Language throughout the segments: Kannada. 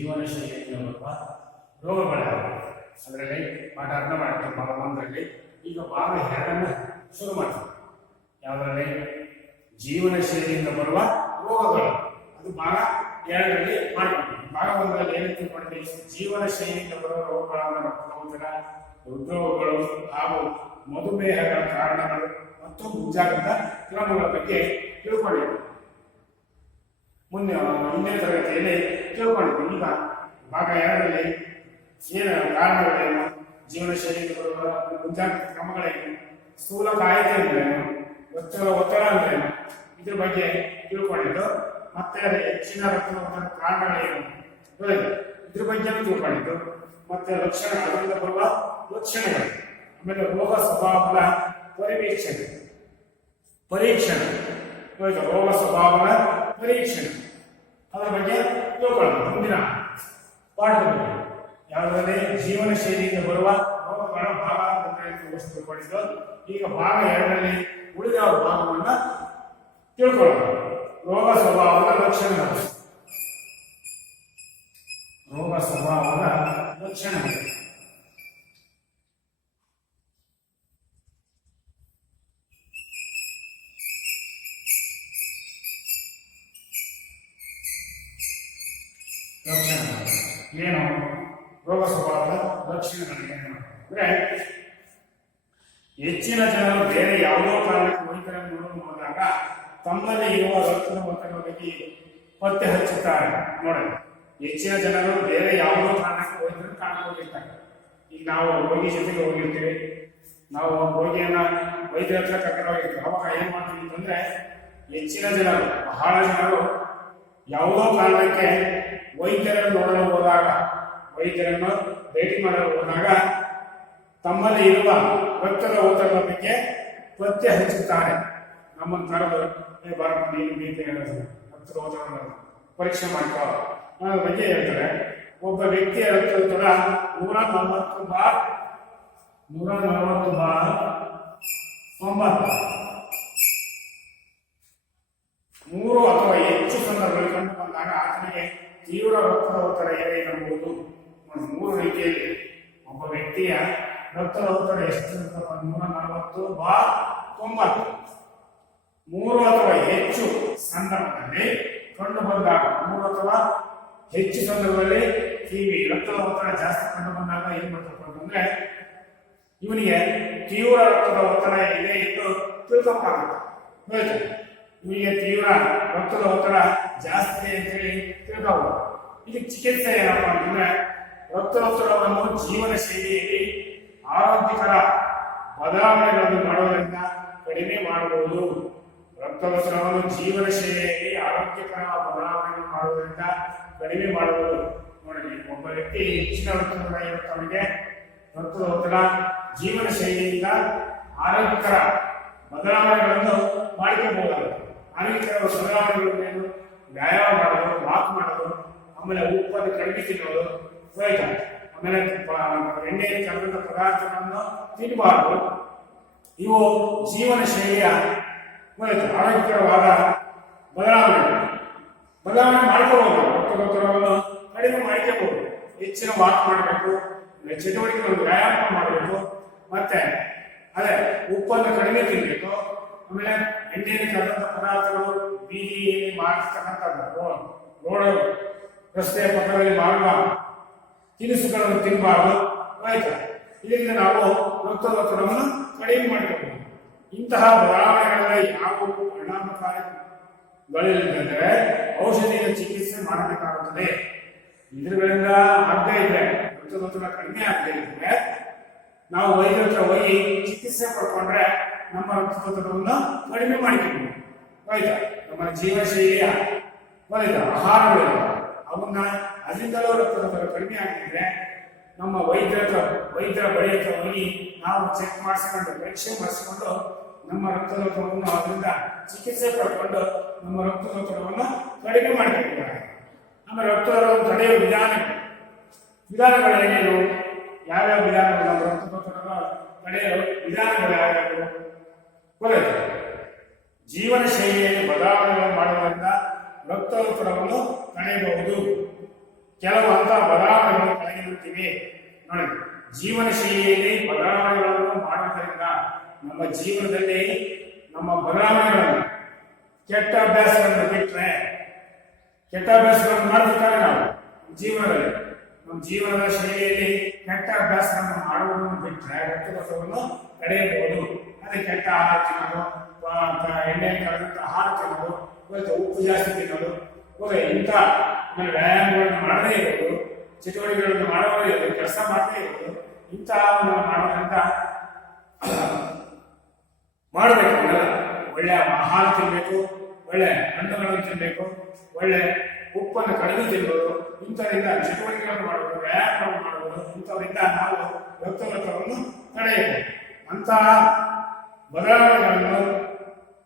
ಜೀವನ ಶೈಲಿಯಿಂದ ಬರುವ ರೋಗಗಳಾಗಿವೆ. ಅದರಲ್ಲಿ ಪಾಠ ಅರ್ಥ ಮಾಡ್ತೀವಿ ಭಾಗ ಒಂದರಲ್ಲಿ. ಈಗ ಭಾಗ ಎರಡನ್ನು ಶುರು ಮಾಡ್ತೀವಿ. ಯಾವುದರಲ್ಲಿ? ಜೀವನ ಶೈಲಿಯಿಂದ ಬರುವ ರೋಗಗಳು. ಅದು ಭಾಗ ಎರಡರಲ್ಲಿ ಮಾಡ್ತೀವಿ. ಭಾಗ ಒಂದರಲ್ಲಿ ಏನು ತಿಳ್ಕೊಂಡಿದ್ದೀವಿ? ಜೀವನ ಶೈಲಿಯಿಂದ ಬರುವ ರೋಗಗಳಾದ ರಕ್ತದೊತ್ತಡ, ಹೃದ್ರೋಗಗಳು ಹಾಗೂ ಮಧುಮೇಹದ ಕಾರಣಗಳು ಮತ್ತು ಮುಂಜಾಗ್ರತಾ ಕ್ರಮಗಳ ಬಗ್ಗೆ ತಿಳ್ಕೊಂಡಿದ್ದೀವಿ. ಹಿಂದಿನ ತರಗತಿಯಲ್ಲಿ ತಿಳ್ಕೊಂಡಿದ್ವಿ. ಈಗ ಭಾಗ ಎರಡರಲ್ಲಿ ಏನು ಕಾರಣಗಳೇನು, ಜೀವನ ಶೈಲಿಗೆ ಬರುವ ಮುಂಜಾಗ್ರತಾ ಕ್ರಮಗಳೇನು, ಸ್ಥೂಲ ಕಾಯಿಲೆ ಅಂದ್ರೇನು, ಒತ್ತಡ ಅಂದ್ರೇನು, ಇದ್ರ ಬಗ್ಗೆ ತಿಳ್ಕೊಂಡಿದ್ದು. ಮತ್ತೆ ಹೆಚ್ಚಿನ ರಕ್ತದೊತ್ತಡ ಕಾರಣಗಳೇನು ಇದ್ರ ಬಗ್ಗೆ ತಿಳ್ಕೊಂಡಿದ್ದು. ಮತ್ತೆ ಲಕ್ಷಣ, ಅದರಿಂದ ಬರುವ ಲಕ್ಷಣಗಳು, ಆಮೇಲೆ ರೋಗ ಸ್ವಭಾವದ ಪರೀಕ್ಷಣೆ, ರೋಗ ಸ್ವಭಾವದ ಪರೀಕ್ಷಣೆ, ಅದರ ಬಗ್ಗೆ ತಿಳ್ಕೊಳ್ಳೋದು ಮುಂದಿನ ಪಾಠದಲ್ಲಿ. ಯಾವುದೇ ಜೀವನ ಶೈಲಿಯಿಂದ ಬರುವ ರೋಗಗಳ ಭಾಗ ತಿಳ್ಕೊಂಡಿದ್ದು. ಈಗ ಭಾಗ ಎರಡರಲ್ಲಿ ಉಳಿದ ಭಾಗವನ್ನು ತಿಳ್ಕೊಳ್ಳೋದು. ರೋಗ ಸ್ವಭಾವದ ಲಕ್ಷಣಗಳು. ರೋಗ ಸ್ವಭಾವದ ಲಕ್ಷಣಗಳು. ಏನು ರೋಗ ಸ್ವಭಾವದ ಲಕ್ಷಣಗಳು ಏನು ಅಂದ್ರೆ, ಹೆಚ್ಚಿನ ಜನರು ಬೇರೆ ಯಾವುದೋ ಕಾರಣಕ್ಕೆ ವೈದ್ಯರನ್ನು ನೋಡಲು ಹೋದಾಗ ತಮ್ಮಲ್ಲಿ ಇರುವ ರಕ್ತದ ಒತ್ತಡದ ಬಗ್ಗೆ ಪತ್ತೆ ಹಚ್ಚುತ್ತಾರೆ. ನೋಡಿ, ಹೆಚ್ಚಿನ ಜನರು ಬೇರೆ ಯಾವುದೋ ಕಾರಣಕ್ಕೆ ವೈದ್ಯರನ್ನು ಕಾಣಕ್ಕೆ ಹೋಗಿರ್ತಾರೆ. ಈಗ ನಾವು ರೋಗಿ ಜೊತೆಗೆ ಹೋಗಿರ್ತೀವಿ, ನಾವು ರೋಗಿಯನ್ನ ವೈದ್ಯರ ಹತ್ರ ಕರ್ಕೊಂಡು ಹೋಗಿರ್ತೀವಿ. ಅವಾಗ ಏನ್ ಮಾಡ್ತೀವಿ ಅಂತಂದ್ರೆ, ಹೆಚ್ಚಿನ ಜನರು, ಬಹಳ ಜನರು ಯಾವುದೋ ಕಾರಣಕ್ಕೆ ವೈದ್ಯರನ್ನು ನೋಡಲು ಹೋದಾಗ, ವೈದ್ಯರನ್ನು ಭೇಟಿ ಮಾಡಲು ಹೋದಾಗ ತಮ್ಮಲ್ಲಿ ಇರುವ ರಕ್ತದ ಒತ್ತಡದ ಬಗ್ಗೆ ಪತ್ತೆ ಹಚ್ಚುತ್ತಾರೆ. ನಮ್ಮನ್ನು ಕರೆದು ಬರಪ್ಪ, ನೀನು ಬೀಪಿ ರಕ್ತದ ಒತ್ತಡ ಪರೀಕ್ಷೆ ಮಾಡ್ಕೋ ಅನ್ನೋದ್ರ ಬಗ್ಗೆ ಹೇಳ್ತಾರೆ. ಒಬ್ಬ ವ್ಯಕ್ತಿಯ ರಕ್ತದೊತ್ತಡ 140/90 3 ಅಥವಾ ಹೆಚ್ಚು ಸಂದರ್ಭಗಳಲ್ಲಿ ಕಂಡು ಬಂದಾಗ ಆತನಿಗೆ ತೀವ್ರ ರಕ್ತದ ಒತ್ತಡ ಇದೆ ಎನ್ನಬಹುದು. 3 ರೀತಿಯಲ್ಲಿ ಒಬ್ಬ ವ್ಯಕ್ತಿಯ ರಕ್ತದ ಒತ್ತಡ ಎಷ್ಟು? 140/90. 3 ಅಥವಾ ಹೆಚ್ಚು ಸಂದರ್ಭದಲ್ಲಿ ಕಂಡು ಬಂದಾಗ, 3 ಅಥವಾ ಹೆಚ್ಚು ಸಂದರ್ಭದಲ್ಲಿ ರಕ್ತದ ಒತ್ತಡ ಜಾಸ್ತಿ ಕಂಡು ಬಂದಾಗ ಏನ್ ಮಾಡ್ಬೇಕು ಅಂತಂದ್ರೆ, ಇವನಿಗೆ ತೀವ್ರ ರಕ್ತದ ಒತ್ತಡ ಇದೆ ಎಂದು ತಿಳ್ಕೊಬೇಕಾಗುತ್ತೆ. ಇವನಿಗೆ ತೀವ್ರ ರಕ್ತದ ಒತ್ತಡ ಜಾಸ್ತಿ ಅಂತೇಳಿ ತಿಳ್ಕೋಬಹುದು. ಇದಕ್ಕೆ ಚಿಕಿತ್ಸೆ ಏನಪ್ಪ ಅಂತಂದ್ರೆ, ರಕ್ತದೊತ್ತಡವನ್ನು ಜೀವನ ಶೈಲಿಯಲ್ಲಿ ಆರೋಗ್ಯಕರ ಬದಲಾವಣೆಗಳನ್ನು ಮಾಡೋದ್ರಿಂದ ಕಡಿಮೆ ಮಾಡಬಹುದು. ರಕ್ತದೊತ್ತಡವನ್ನು ಜೀವನ ಶೈಲಿಯಲ್ಲಿ ಆರೋಗ್ಯಕರ ಬದಲಾವಣೆಗಳನ್ನು ಮಾಡುವುದರಿಂದ ಕಡಿಮೆ ಮಾಡಬಹುದು. ನೋಡಿ, ಒಬ್ಬ ವ್ಯಕ್ತಿ ಹೆಚ್ಚಿನ ರಕ್ತದೊತ್ತಡ ಇರುತ್ತವನಿಗೆ ರಕ್ತದ ಒತ್ತಡ ಜೀವನ ಶೈಲಿಯಿಂದ ಆರೋಗ್ಯಕರ ಬದಲಾವಣೆಗಳನ್ನು ಮಾಡಿಕೊಳ್ಳಬಹುದಾಗುತ್ತೆ. ಆರೋಗ್ಯಕರ ಬದಲಾವಣೆಗಳು ಏನು? ವ್ಯಾಯಾಮ ಮಾಡೋದು, ವಾಕ್ ಮಾಡೋದು, ಆಮೇಲೆ ಉಪ್ಪನ್ನು ಕಡಿಮೆ ತಿನ್ನೋದು, ಆಮೇಲೆ ಎಣ್ಣೆಯಲ್ಲಿ ಕರೆದಂತ ಪದಾರ್ಥಗಳನ್ನು ತಿನ್ನಬಾರದು. ಇವು ಜೀವನ ಶೈಲಿಯ ಆರೋಗ್ಯಕರವಾದ ಬದಲಾವಣೆ ಮಾಡ್ಕೋಬಹುದು. ರಕ್ತದೊತ್ತಡವನ್ನು ಕಡಿಮೆ ಮಾಡಿಕೊಳ್ಳಬಹುದು. ಹೆಚ್ಚಿನ ವಾಕ್ ಮಾಡಬೇಕು, ಚಟುವಟಿಕೆಗಳು ವ್ಯಾಯಾಮ ಮಾಡಬೇಕು, ಮತ್ತೆ ಉಪ್ಪನ್ನು ಕಡಿಮೆ ತಿನ್ನಬೇಕು. ಆಮೇಲೆ ಎಣ್ಣೆಯಲ್ಲಿ ಕರೆದಂತ ಪದಾರ್ಥಗಳು ಬೀದಿಯಲ್ಲಿ ಮಾಡಿರ್ತಕ್ಕಂಥದ್ದು, ರೋಡ್ ರಸ್ತೆಯ ಪಕ್ಕದಲ್ಲಿ ಮಾಡುವ ತಿನಿಸುಗಳನ್ನು ತಿನ್ನಬಾರದು. ಇದರಿಂದ ನಾವು ರಕ್ತದೊತ್ತಡವನ್ನು ಕಡಿಮೆ ಮಾಡಿಕೊಳ್ಳಬಹುದು. ಇಂತಹ ಬದಲಾವಣೆಗಳ ಯಾವ ಪರಿಣಾಮಕಾರಿಗಳಿಲ್ಲದೆ ಔಷಧಿಯ ಚಿಕಿತ್ಸೆ ಮಾಡಬೇಕಾಗುತ್ತದೆ. ಇದರಿಂದ ಆಗದೆ ಇದ್ರೆ, ರಕ್ತದೊತ್ತಡ ಕಡಿಮೆ ಆಗದೆ ಇದ್ರೆ, ನಾವು ವೈದ್ಯರ ಹತ್ರ ಹೋಗಿ ಚಿಕಿತ್ಸೆ ಪಡ್ಕೊಂಡ್ರೆ ನಮ್ಮ ರಕ್ತದೊತ್ತಡವನ್ನು ಕಡಿಮೆ ಮಾಡಿಕೊಳ್ಳಬಹುದು. ನಮ್ಮ ಜೀವನ ಶೈಲಿಯ ಆಹಾರಗಳು ಅವನ್ನ ಅದರಿಂದಲೂ ರಕ್ತದೊತ್ತಡ ಕಡಿಮೆ ಆಗಿದ್ರೆ ನಮ್ಮ ವೈದ್ಯರ ಬಳಿ ಹತ್ರ ಹೋಗಿ ನಾವು ಚೆಕ್ ಮಾಡಿಸ್ಕೊಂಡು, ಪರೀಕ್ಷೆ ಮಾಡಿಸ್ಕೊಂಡು ನಮ್ಮ ರಕ್ತದೊತ್ತಡವನ್ನು ಅದರಿಂದ ಚಿಕಿತ್ಸೆ ಪಡ್ಕೊಂಡು ನಮ್ಮ ರಕ್ತದೊತ್ತಡವನ್ನು ಕಡಿಮೆ ಮಾಡಿಕೊಂಡಿದ್ದಾರೆ. ಆಮೇಲೆ ರಕ್ತದೊತ್ತಡವನ್ನು ತಡೆಯುವ ವಿಧಾನಗಳೇನೇನು? ಯಾವ್ಯಾವ ವಿಧಾನಗಳು? ನಮ್ಮ ರಕ್ತದೊತ್ತಡ ತಡೆಯಲು ವಿಧಾನಗಳು ಯಾವ್ಯಾವು? ಜೀವನ ಶೈಲಿಯಲ್ಲಿ ಬದಲಾವಣೆಗಳನ್ನು ಮಾಡುವುದರಿಂದ ರಕ್ತದೊತ್ತಡವನ್ನು ತಡೆಯಬಹುದು. ಕೆಲವು ಅಂತ ಬದಲಾವಣೆಗಳು ಕೆಳಗಿರುತ್ತಿವೆ ನೋಡಿ. ಜೀವನ ಶೈಲಿಯಲ್ಲಿ ಬದಲಾವಣೆಗಳನ್ನು ಮಾಡುವುದರಿಂದ ನಮ್ಮ ಜೀವನದಲ್ಲಿ ನಮ್ಮ ಬದಲಾವಣೆಗಳನ್ನು ಕೆಟ್ಟ ಅಭ್ಯಾಸಗಳನ್ನು ಬಿಟ್ಟರೆ, ಕೆಟ್ಟ ಅಭ್ಯಾಸಗಳನ್ನು ಮಾಡ್ಬೇಕಾದ್ರೆ ನಾವು ಜೀವನದಲ್ಲಿ ನಮ್ಮ ಜೀವನದ ಶೈಲಿಯಲ್ಲಿ ಕೆಟ್ಟ ಅಭ್ಯಾಸಗಳನ್ನು ಮಾಡುವುದನ್ನು ಬಿಟ್ಟರೆ ರಕ್ತದೊತ್ತಡವನ್ನು ತಡೆಯಬಹುದು. ಅದೇ ಕೆಟ್ಟ ಆಹಾರ ತಿನ್ನೋದು, ಎಣ್ಣೆ ಕಳೆದಂತ ಆಹಾರ ತಿನ್ನೋದು, ಉಪ್ಪು ಜಾಸ್ತಿ ತಿನ್ನೋದು, ಇಂಥ ವ್ಯಾಯಾಮಗಳನ್ನು ಮಾಡದೇ ಇರೋದು, ಚಟುವಟಿಕೆಗಳನ್ನು ಮಾಡದೇ ಇರೋದು, ಕೆಲಸ ಮಾಡದೇ ಇರೋದು, ಇಂಥವನ್ನು ಮಾಡೋದ್ರಿಂದ ಮಾಡಬೇಕು. ಒಳ್ಳೆ ಆಹಾರ ತಿನ್ನಬೇಕು, ಒಳ್ಳೆ ಹಣ್ಣುಗಳನ್ನು ತಿನ್ನಬೇಕು, ಒಳ್ಳೆ ಉಪ್ಪನ್ನು ಕಡಿಮೆ ತಿನ್ನುವುದು, ಇಂಥವರಿಂದ ಚಟುವಟಿಕೆಗಳನ್ನು ಮಾಡುವುದು, ವ್ಯಾಯಾಮವನ್ನು ಮಾಡುವುದು, ಇಂಥವರಿಂದ ನಾವು ರಕ್ತದೊತ್ತಡವನ್ನು ತಡೆಯಬೇಕು. ಅಂತಹ ಬದಲಾವಣೆಗಳನ್ನು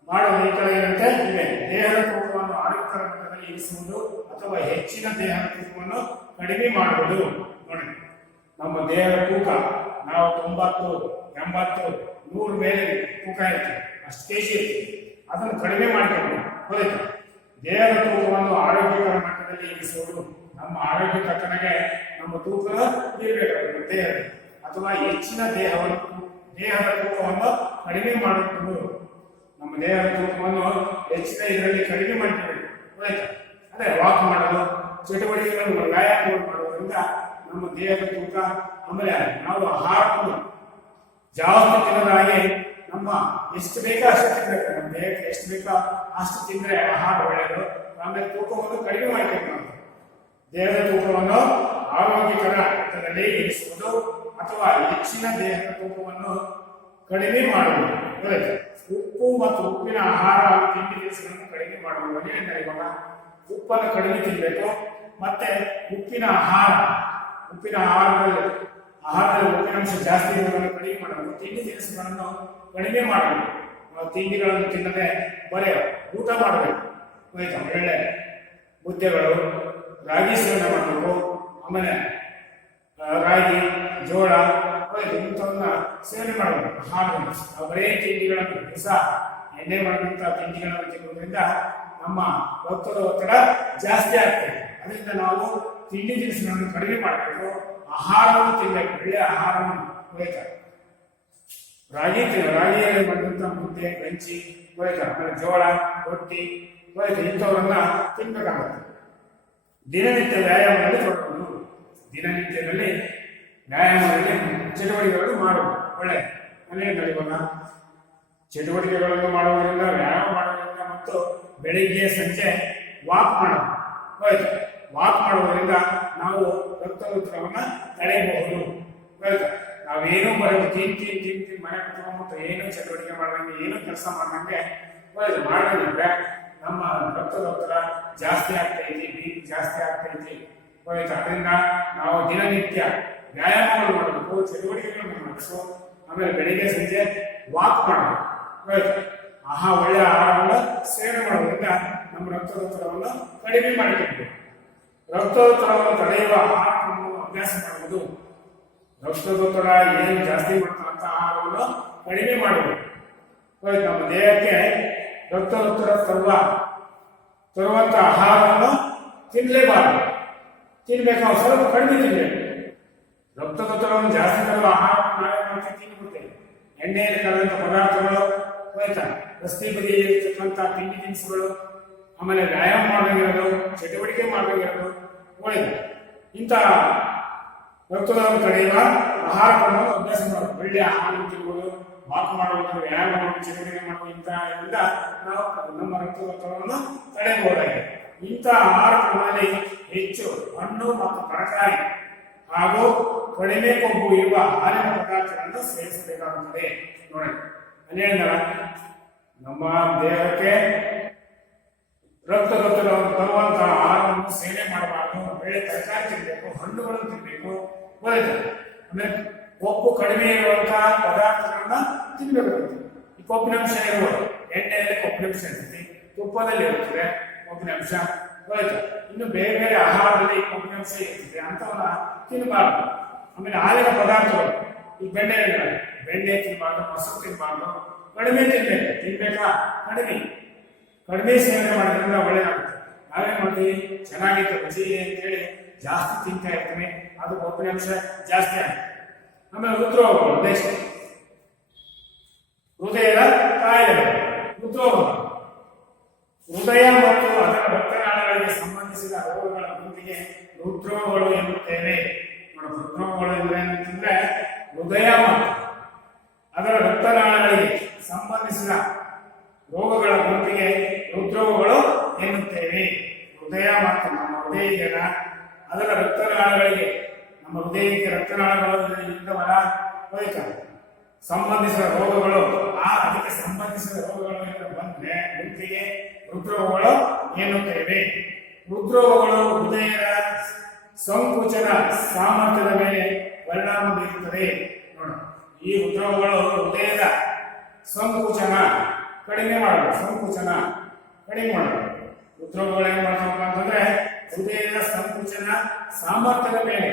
ಮಾಡುವ ಈ ಕೆಳಗಿನಂತೆ ಇವೆ. ದೇಹದ ತೂಕವನ್ನು ಆರೋಗ್ಯಕರ ಮಟ್ಟದಲ್ಲಿ ಇರಿಸುವುದು ಅಥವಾ ಹೆಚ್ಚಿನ ದೇಹದ ತೂಕವನ್ನು ಕಡಿಮೆ ಮಾಡುವುದು. ನೋಡಿ, ನಮ್ಮ ದೇಹದ ತೂಕ ನಾವು 90, 80, 100 ಮೇಲೆ ತೂಕ ಇರ್ತೀವಿ, ಅಷ್ಟು ಕೆಜಿ ಇರ್ತೀವಿ. ಅದನ್ನು ಕಡಿಮೆ ಮಾಡಿಕೊಂಡು ಹೋಯ್ತು. ದೇಹದ ತೂಕವನ್ನು ಆರೋಗ್ಯಕರ ಮಟ್ಟದಲ್ಲಿ ಇರಿಸುವುದು. ನಮ್ಮ ಆರೋಗ್ಯ ತಕ್ಕನಾಗೆ ನಮ್ಮ ತೂಕ ಇರಬೇಕಾಗುತ್ತೆ ದೇಹದಲ್ಲಿ. ಅಥವಾ ಹೆಚ್ಚಿನ ದೇಹದ ತೂಕವನ್ನು ಕಡಿಮೆ ಮಾಡುವುದು. ನಮ್ಮ ದೇಹದ ತೂಕವನ್ನು ಹೆಚ್ಚಿನ ಇದರಲ್ಲಿ ಕಡಿಮೆ ಮಾಡ್ಕೋಬೇಕು. ಅದೇ ವಾಕ್ ಮಾಡೋದು, ಚಟುವಟಿಕೆಗಳನ್ನು ವ್ಯಾಯಾಮಗಳು ಮಾಡೋದ್ರಿಂದ ನಮ್ಮ ದೇಹದ ತೂಕ, ಆಮೇಲೆ ನಾವು ಆಹಾರವನ್ನು ಜಾಸ್ತಿ ತಿನ್ನೋದಾಗಿ ನಮ್ಮ ಎಷ್ಟು ಬೇಕೋ ಅಷ್ಟು ತಿನ್ಬೇಕು. ನಮ್ಮ ದೇಹಕ್ಕೆ ಎಷ್ಟು ಬೇಕೋ ಅಷ್ಟು ತಿಂದರೆ ಆಹಾರ ಒಳ್ಳೆಯದು. ಆಮೇಲೆ ತೂಕವನ್ನು ಕಡಿಮೆ ಮಾಡ್ಬೇಕು. ನಾವು ದೇಹದ ತೂಕವನ್ನು ಆರೋಗ್ಯಕರ ಮಟ್ಟದಲ್ಲಿ ಇರಿಸುವುದು ಅಥವಾ ಹೆಚ್ಚಿನ ದೇಹದ ತೂಕವನ್ನು ಕಡಿಮೆ ಮಾಡುವುದು. ಉಪ್ಪು ಮತ್ತು ಉಪ್ಪಿನ ಆಹಾರ ತಿಂಡಿ ತಿನಿಸುಗಳನ್ನು ಕಡಿಮೆ ಮಾಡುವುದು. ಏನೆಂದರೆ ಇವಾಗ ಉಪ್ಪನ್ನು ಕಡಿಮೆ ತಿನ್ನಬೇಕು. ಮತ್ತೆ ಉಪ್ಪಿನ ಆಹಾರದಲ್ಲಿ ಉಪ್ಪಿನಾಂಶ ಜಾಸ್ತಿ ಇರುವುದನ್ನು ಕಡಿಮೆ ಮಾಡಬೇಕು. ತಿಂಡಿ ತಿನಿಸುಗಳನ್ನು ಕಡಿಮೆ ಮಾಡಬೇಕು. ನಾವು ತಿಂಡಿಗಳನ್ನು ತಿನ್ನದೆ ಬರೀ ಊಟ ಮಾಡಬೇಕು. ಒಳ್ಳೆ ಮುದ್ದೆಗಳು, ರಾಗಿ ಸೇವನೆ ಮಾಡಬೇಕು. ಆಮೇಲೆ ರಾಗಿ, ಜೋಳ ಇಂಥವನ್ನ ಸೇವನೆ ಮಾಡಬೇಕು. ಆಹಾರವನ್ನು ನಾವು ಬರೇ ತಿಂಡಿಗಳನ್ನು ದಿವಸ ಎಣ್ಣೆ ಮಾಡಿದಂಥ ತಿಂಡಿಗಳನ್ನು ತಿನ್ನುವುದರಿಂದ ನಮ್ಮ ರಕ್ತದ ಒತ್ತಡ ಜಾಸ್ತಿ ಆಗ್ತದೆ. ಅದರಿಂದ ನಾವು ತಿಂಡಿ ತಿನಿಸುಗಳನ್ನು ಕಡಿಮೆ ಮಾಡಬೇಕು. ಆಹಾರವನ್ನು ತಿನ್ನಬೇಕು. ಒಳ್ಳೆಯ ಆಹಾರವನ್ನು ಬೆಳೀತಾರೆ. ರಾಗಿಯಲ್ಲಿ ಮಾಡಿದಂಥ ಮುದ್ದೆ, ಗಂಜಿ ಬೆಳೀತಾರೆ. ಆಮೇಲೆ ಜೋಳ, ರೊಟ್ಟಿ ಇಂಥವನ್ನ ತಿನ್ಬೇಕಾಗುತ್ತೆ. ದಿನನಿತ್ಯ ವ್ಯಾಯಾಮದಲ್ಲಿ ತೊಡಗುವುದು. ದಿನನಿತ್ಯದಲ್ಲಿ ವ್ಯಾಯಾಮದಲ್ಲಿ ಚಟುವಟಿಕೆಗಳನ್ನು ಮಾಡುವುದು ಒಳ್ಳೆ. ಮನೆಯಲ್ಲಿ ಇವಾಗ ಚಟುವಟಿಕೆಗಳನ್ನು ಮಾಡುವುದರಿಂದ, ವ್ಯಾಯಾಮ ಮಾಡುವುದರಿಂದ ಮತ್ತು ಬೆಳಿಗ್ಗೆ ಸಂಜೆ ವಾಕ್ ಮಾಡೋದು. ವಾಕ್ ಮಾಡುವುದರಿಂದ ನಾವು ರಕ್ತದೊತ್ತಡವನ್ನು ತಡೆಯಬಹುದು. ನಾವೇನು ಬರೋದು ತಿಂದು ಮನೆ ಕುತ್ಕೊಂಡ್ಬಿಟ್ಟು ಏನು ಚಟುವಟಿಕೆ ಮಾಡ್ದಂಗೆ, ಏನು ಕೆಲಸ ಮಾಡ್ದಂಗೆ ಮಾಡಿದ್ರೆ ನಮ್ಮ ರಕ್ತದೊತ್ತಡ ಜಾಸ್ತಿ ಆಗ್ತೈತಿ, BP ಜಾಸ್ತಿ ಆಗ್ತೈತಿ. ಅದರಿಂದ ನಾವು ದಿನನಿತ್ಯ ವ್ಯಾಯಾಮಗಳು ಮಾಡಬೇಕು, ಚಟುವಟಿಕೆಗಳನ್ನು ಮಾಡಬೇಕು. ಆಮೇಲೆ ಬೆಳಿಗ್ಗೆ ಸಂಜೆ ವಾಕ್ ಮಾಡಬೇಕು. ಒಳ್ಳೆಯ ಆಹಾರವನ್ನು ಸೇವನೆ ಮಾಡೋದ್ರಿಂದ ನಮ್ಮ ರಕ್ತದೊತ್ತಡವನ್ನು ಕಡಿಮೆ ಮಾಡಿಕೊಳ್ಳಬೇಕು. ರಕ್ತದೊತ್ತಡವನ್ನು ತಡೆಯುವ ಆಹಾರವನ್ನು ಅಭ್ಯಾಸ ಮಾಡುವುದು. ರಕ್ತದೊತ್ತಡ ಏನು ಜಾಸ್ತಿ ಮಾಡ್ತಕ್ಕಂಥ ಆಹಾರವನ್ನು ಕಡಿಮೆ ಮಾಡಬೇಕು. ನಮ್ಮ ದೇಹಕ್ಕೆ ರಕ್ತದೊತ್ತಡ ತರುವಂಥ ಆಹಾರವನ್ನು ತಿನ್ನಲೇಬಾರದು. ತಿನ್ಬೇಕು, ಸ್ವಲ್ಪ ಕಡಿಮೆ ತಿನ್ನಬೇಕು. ರಕ್ತದೊತ್ತಡವನ್ನು ಜಾಸ್ತಿ ತರುವ ಆಹಾರವನ್ನು ತಿನ್ನುತ್ತೇವೆ. ಎಣ್ಣೆಯಲ್ಲಿ ಕಳೆದಂಥ ಪದಾರ್ಥಗಳು, ರಸ್ತೆ ಬದಿಯಲ್ಲಿರ್ತಕ್ಕಂಥ ತಿಂಡಿ ತಿನಿಸುಗಳು, ಆಮೇಲೆ ವ್ಯಾಯಾಮ ಮಾಡೋದಿರೋದು, ಚಟುವಟಿಕೆ ಮಾಡೋದಿರೋದು ಒಳ್ಳೆಯದು. ಇಂಥ ರಕ್ತದೊತ್ತಡವನ್ನು ತಡೆಯುವ ಆಹಾರಗಳನ್ನು ಅಭ್ಯಾಸ ಮಾಡೋದು. ಒಳ್ಳೆಯ ಆಹಾರವನ್ನು ತಿನ್ನುವುದು, ವಾಕ್ ಮಾಡುವುದು, ವ್ಯಾಯಾಮ ಮಾಡುವುದು, ಚಟುವಟಿಕೆ ಮಾಡುವುದು, ಇಂಥ ನಾವು ನಮ್ಮ ರಕ್ತದೊತ್ತಡವನ್ನು ತಡೆಯಬಹುದಾಗಿದೆ. ಇಂಥ ಆಹಾರ ಕ್ರಮದಲ್ಲಿ ಹೆಚ್ಚು ಹಣ್ಣು ಮತ್ತು ತರಕಾರಿ ಹಾಗೂ ಕಡಿಮೆ ಕೊಬ್ಬು ಇರುವ ಹಾಲಿನ ಪದಾರ್ಥಗಳನ್ನು ಸೇವಿಸಬೇಕಾಗುತ್ತದೆ. ನೋಡಿ, ಅಲ್ಲೇಂದ್ರ ನಮ್ಮ ದೇಹಕ್ಕೆ ರಕ್ತದೊತ್ತಡವನ್ನು ತರುವಂತಹ ಆಹಾರವನ್ನು ಸೇವನೆ ಮಾಡಬಾರದು. ಒಳ್ಳೆ ತರಕಾರಿ ತಿನ್ನಬೇಕು, ಹಣ್ಣುಗಳನ್ನು ತಿನ್ನಬೇಕು. ಆಮೇಲೆ ಕೊಬ್ಬು ಕಡಿಮೆ ಇರುವಂತಹ ಪದಾರ್ಥಗಳನ್ನ ತಿನ್ನಬೇಕಾಗುತ್ತೆ. ಈ ಕೊಬ್ಬಿನಂಶ ಇರುವ ಎಣ್ಣೆಯಲ್ಲಿ ಕೊಬ್ಬಿನಂಶ ಇರ್ತದೆ, ತುಪ್ಪದಲ್ಲಿ ಇರುತ್ತದೆ ಕೊಬ್ಬಿನಂಶ. ಇನ್ನು ಬೇರೆ ಬೇರೆ ಆಹಾರದಲ್ಲಿ ಕೊಬ್ಬಿನಂಶ ಇರ್ತದೆ, ಅಂಥವನ್ನ ತಿನ್ನಬಾರ್ದು. ಆಮೇಲೆ ಹಾಲಿನ ಪದಾರ್ಥಗಳು, ಈ ಬೆಣ್ಣೆ ತಿನ್ನಬಾರ್ದು, ಮೊಸರು ತಿನ್ನಬಾರ್ದು, ಕಡಿಮೆ ತಿನ್ಬೇಕು. ತಿನ್ಬೇಕಾ? ಕಡಿಮೆ ಸೇವನೆ ಮಾಡೋದ್ರಿಂದ ಒಳ್ಳೆಯದಾಗುತ್ತೆ. ನಾವೇನ್ ಮಾಡ್ತೀವಿ, ಚೆನ್ನಾಗಿತ್ತು ರುಚಿ ಅಂತೇಳಿ ಜಾಸ್ತಿ ತಿಂತಾ ಇರ್ತಾನೆ, ಅದು ಕೊಬ್ಬಿನ ಅಂಶ ಜಾಸ್ತಿ ಆಗುತ್ತೆ. ಆಮೇಲೆ ಹೃದ್ರೋಗಗಳು, ಹೃದಯದ ಕಾಯಿಲೆಗಳು, ಹೃದ್ರೋಗಗಳು, ಹೃದಯ ಮತ್ತು ಅದರ ರಕ್ತನಾಳಗಳಿಗೆ ಸಂಬಂಧಿಸಿದ ರೋಗಗಳ ಗುಂಪಿಗೆ ಹೃದ್ರೋಗಗಳು ಎನ್ನುತ್ತೇವೆ. ಹೃದ್ರೋಗಗಳು ಎಂದರೆ ಏನಂತಂದ್ರೆ ಹೃದಯ ಮತ್ತು ಅದರ ರಕ್ತನಾಳಗಳಿಗೆ ಸಂಬಂಧಿಸಿದ ರೋಗಗಳ ಗುಂಪಿಗೆ ಹೃದ್ರೋಗಗಳು ಎನ್ನುತ್ತೇವೆ. ಹೃದಯ ಮತ್ತು ನಮ್ಮ ಹೃದಯದ ಅದರ ರಕ್ತನಾಳಗಳಿಗೆ, ನಮ್ಮ ಹೃದಯಕ್ಕೆ ರಕ್ತನಾಳಗಳು ಇಲ್ಲವಲ್ಲ ಹೋಯ್ತಾರೆ, ಸಂಬಂಧಿಸಿದ ರೋಗಗಳು, ಅದಕ್ಕೆ ಸಂಬಂಧಿಸಿದ ರೋಗಗಳು ಎಂದು ಬಂದ್ರೆ ಗುಂಪಿಗೆ ಹೃದ್ರೋಗಗಳು ಎನ್ನುತ್ತೇವೆ. ಹೃದ್ರೋಗಗಳು ಹೃದಯದ ಸಂಕುಚನ ಸಾಮರ್ಥ್ಯದ ಮೇಲೆ ಪರಿಣಾಮ ಬೀರುತ್ತದೆ. ನೋಡೋಣ, ಈ ಹೃದ್ರೋಗಗಳು ಹೃದಯದ ಸಂಕುಚನ ಕಡಿಮೆ ಮಾಡಬೇಕು, ಸಂಕುಚನ ಕಡಿಮೆ ಮಾಡಬೇಕು. ಹೃದ್ರೋಗಗಳು ಏನ್ ಮಾಡ್ತಪ್ಪ ಅಂತಂದ್ರೆ ಹೃದಯದ ಸಂಕುಚನ ಸಾಮರ್ಥ್ಯದ ಮೇಲೆ,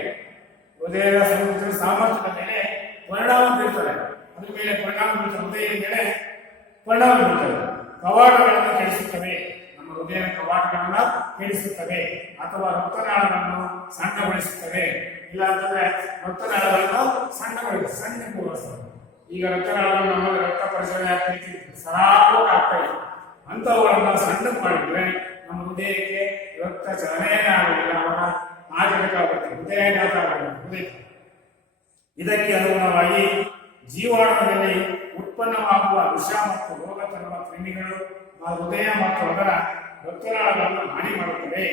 ಹೃದಯದ ಸಂಕುಚನ ಸಾಮರ್ಥ್ಯದ ಮೇಲೆ ಪರಿಣಾಮ ಬೀರ್ತದೆ. ಅದ್ರ ಮೇಲೆ ಪರಿಣಾಮ ಬೀರ್ತದೆ, ಹೃದಯದ ಮೇಲೆ ಪರಿಣಾಮ ಬೀರ್ತದೆ. ಕವಾಟಗಳನ್ನು ಕೆಡಿಸುತ್ತವೆ, ನಮ್ಮ ಹೃದಯದ ಕವಾಟಗಳನ್ನು ಕೆಡಿಸುತ್ತವೆ ಅಥವಾ ರಕ್ತನಾಳಗಳನ್ನು ಸಣ್ಣಗೊಳಿಸುತ್ತವೆ. ಇಲ್ಲ ಅಂತಂದ್ರೆ ರಕ್ತನಾಳಗಳನ್ನು ಸಣ್ಣಗೊಳಿಸ್ತವೆ. ಈಗ ರಕ್ತನಾಳಗಳು ನಮ್ಮಲ್ಲಿ ರಕ್ತ ಪರಿಚಲನೆ ಆಗ್ತೈತಿ, ಸರಾಗವಾಗಿ ಆಗ್ತಾ ಇದೆ. ಅಂತವುಗಳನ್ನು ಸಣ್ಣ ಮಾಡಿದ್ರೆ ನಮ್ಮ ಹೃದಯಕ್ಕೆ ರಕ್ತ ಚಲನೆಯೇ ಆಗುವುದಿಲ್ಲ, ಅವರ ಆಘಾತವಾಗುತ್ತೆ, ಹೃದಯಾಘಾತ ಆಗುತ್ತೆ. ಇದಕ್ಕೆ ಅನುಗುಣವಾಗಿ ಜೀವಾಣುವಿನಲ್ಲಿ ಉತ್ಪನ್ನವಾಗುವ ವಿಷ ಮತ್ತು ರೋಗ ತರುವ ಕ್ರಿಮಿಗಳು ಹೃದಯ ಮತ್ತು ಅದರ ರಕ್ತನಾಳಗಳನ್ನು ಹಾನಿ ಮಾಡುತ್ತವೆ.